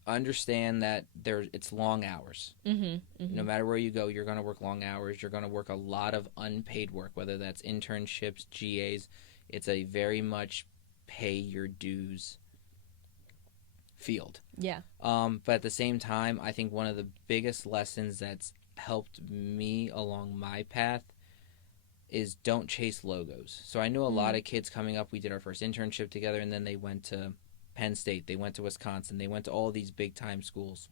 understand that it's long hours. No matter where you go, you're going to work long hours. You're going to work a lot of unpaid work, whether that's internships, GAs. It's a very much pay your dues field. Yeah. But at the same time, I think one of the biggest lessons that's helped me along my path is don't chase logos. So I knew a lot of kids coming up. We did our first internship together, and then they went to Penn State, they went to Wisconsin, they went to all these big time schools.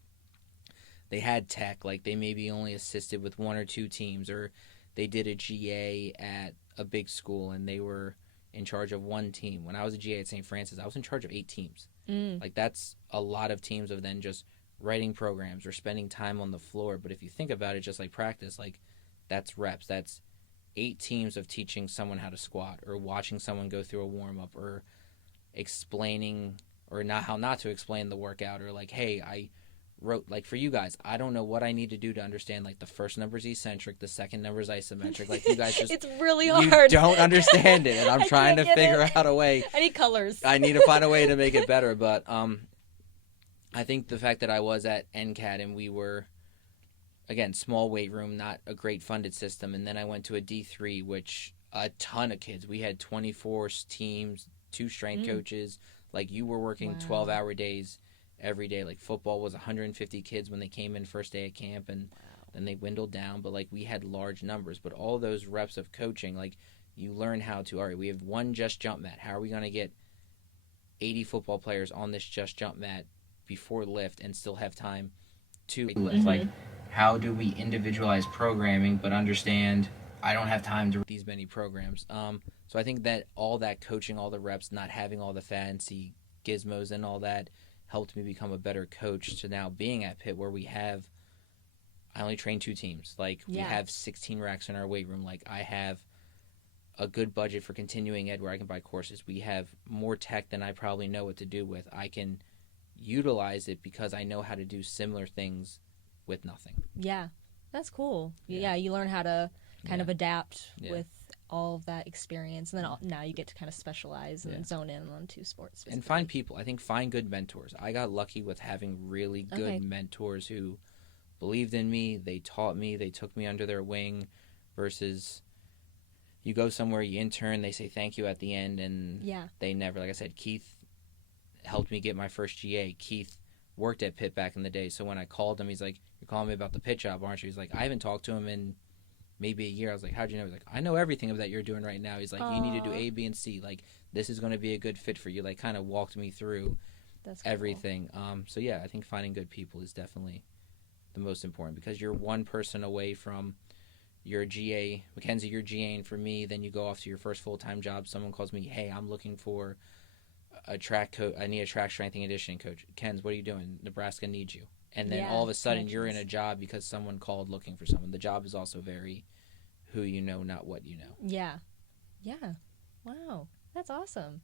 They had tech, like they maybe only assisted with 1 or 2 teams, or they did a GA at a big school and they were in charge of 1 team. When I was a GA at St. Francis, I was in charge of 8 teams. Like, that's a lot of teams of then just writing programs or spending time on the floor. But if you think about it, just like practice, like, that's reps. That's 8 teams of teaching someone how to squat, or watching someone go through a warm-up, or explaining or not how not to explain the workout, or like, hey, I wrote, like, for you guys, I don't know what I need to do to understand, like, the first number is eccentric, the second number is isometric. Like, you guys just it's really hard. You don't understand it, and I'm trying to figure out a way. I need colors. I need to find a way to make it better. But I think the fact that I was at NCAT and we were, again, small weight room, not a great funded system, and then I went to a D3, which a ton of kids. We had 24 teams, 2 strength coaches. Like, you were working 12-hour days every day. Like, football was 150 kids when they came in first day at camp, and then they dwindled down. But, like, we had large numbers. But all those reps of coaching, like, you learn how to, all right, we have 1 just jump mat. How are we going to get 80 football players on this just jump mat before lift and still have time to lift? Like, how do we individualize programming but understand I don't have time to these many programs? So I think that all that coaching, all the reps, not having all the fancy gizmos and all that helped me become a better coach to now being at Pitt, where I only train 2 teams. Like, we have 16 racks in our weight room. Like, I have a good budget for continuing ed where I can buy courses. We have more tech than I probably know what to do with. I can utilize it because I know how to do similar things with nothing. Yeah. That's cool. Yeah, you learn how to kind of adapt with all of that experience, and then now you get to kind of specialize and zone in on 2 sports. And find people. I think find good mentors. I got lucky with having really good mentors who believed in me. They taught me. They took me under their wing versus you go somewhere, you intern, they say thank you at the end, and they never, like I said, Keith helped me get my first GA. Keith worked at Pitt back in the day, so when I called him, he's like, you're calling me about the Pitt job, aren't you? He's like, I haven't talked to him in maybe a year. I was like, how'd you know? He's like, I know everything that you're doing right now. He's like, you need to do A, B, and C. Like, this is going to be a good fit for you. Like, kind of walked me through everything. So, yeah, I think finding good people is definitely the most important because you're one person away from your GA. Mackenzie, you're GAing for me. Then you go off to your first full-time job. Someone calls me, hey, I'm looking for a track coach. I need a track strength and conditioning coach. Ken's, what are you doing? Nebraska needs you. And then all of a sudden you're in a job because someone called looking for someone. The job is also very who you know, not what you know. Yeah. Yeah. Wow. That's awesome.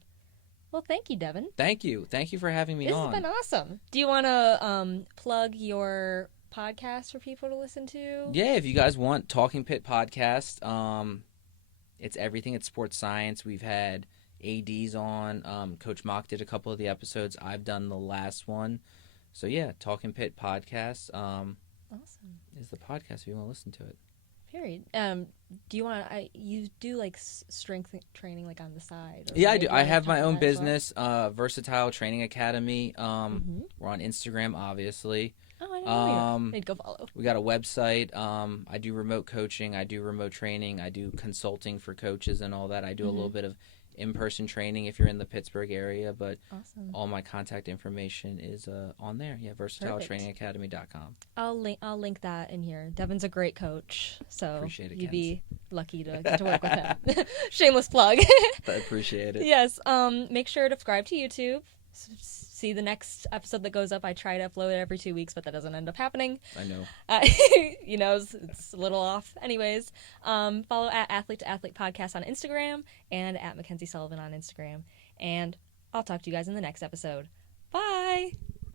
Well, thank you, Devin. Thank you. Thank you for having me on. This has been awesome. Do you want to plug your podcast for people to listen to? Yeah, if you guys want Talking Pit podcast, it's everything. It's sports science. We've had ADs on. Coach Mock did a couple of the episodes. I've done the last one. So, yeah, Talking Pit podcast awesome. is the podcast if you want to listen to it. Period. Do you want you do like strength training like on the side? Yeah, I do. I have my own business, Versatile Training Academy. We're on Instagram, obviously. Oh, I didn't know you. They'd go follow. We got a website. I do remote coaching. I do remote training. I do consulting for coaches and all that. I do a little bit of in-person training if you're in the Pittsburgh area, but all my contact information is on there. Yeah, versatiletrainingacademy.com. I'll link that in here. Devin's a great coach, so appreciate it, you'd be lucky to get to work with him. Shameless plug. I appreciate it. Yes. Make sure to subscribe to YouTube. See the next episode that goes up. I try to upload it every 2 weeks, but that doesn't end up happening. I know. It's a little off. Anyways, follow at Athlete to Athlete Podcast on Instagram and at Mackenzie Sullivan on Instagram. And I'll talk to you guys in the next episode. Bye!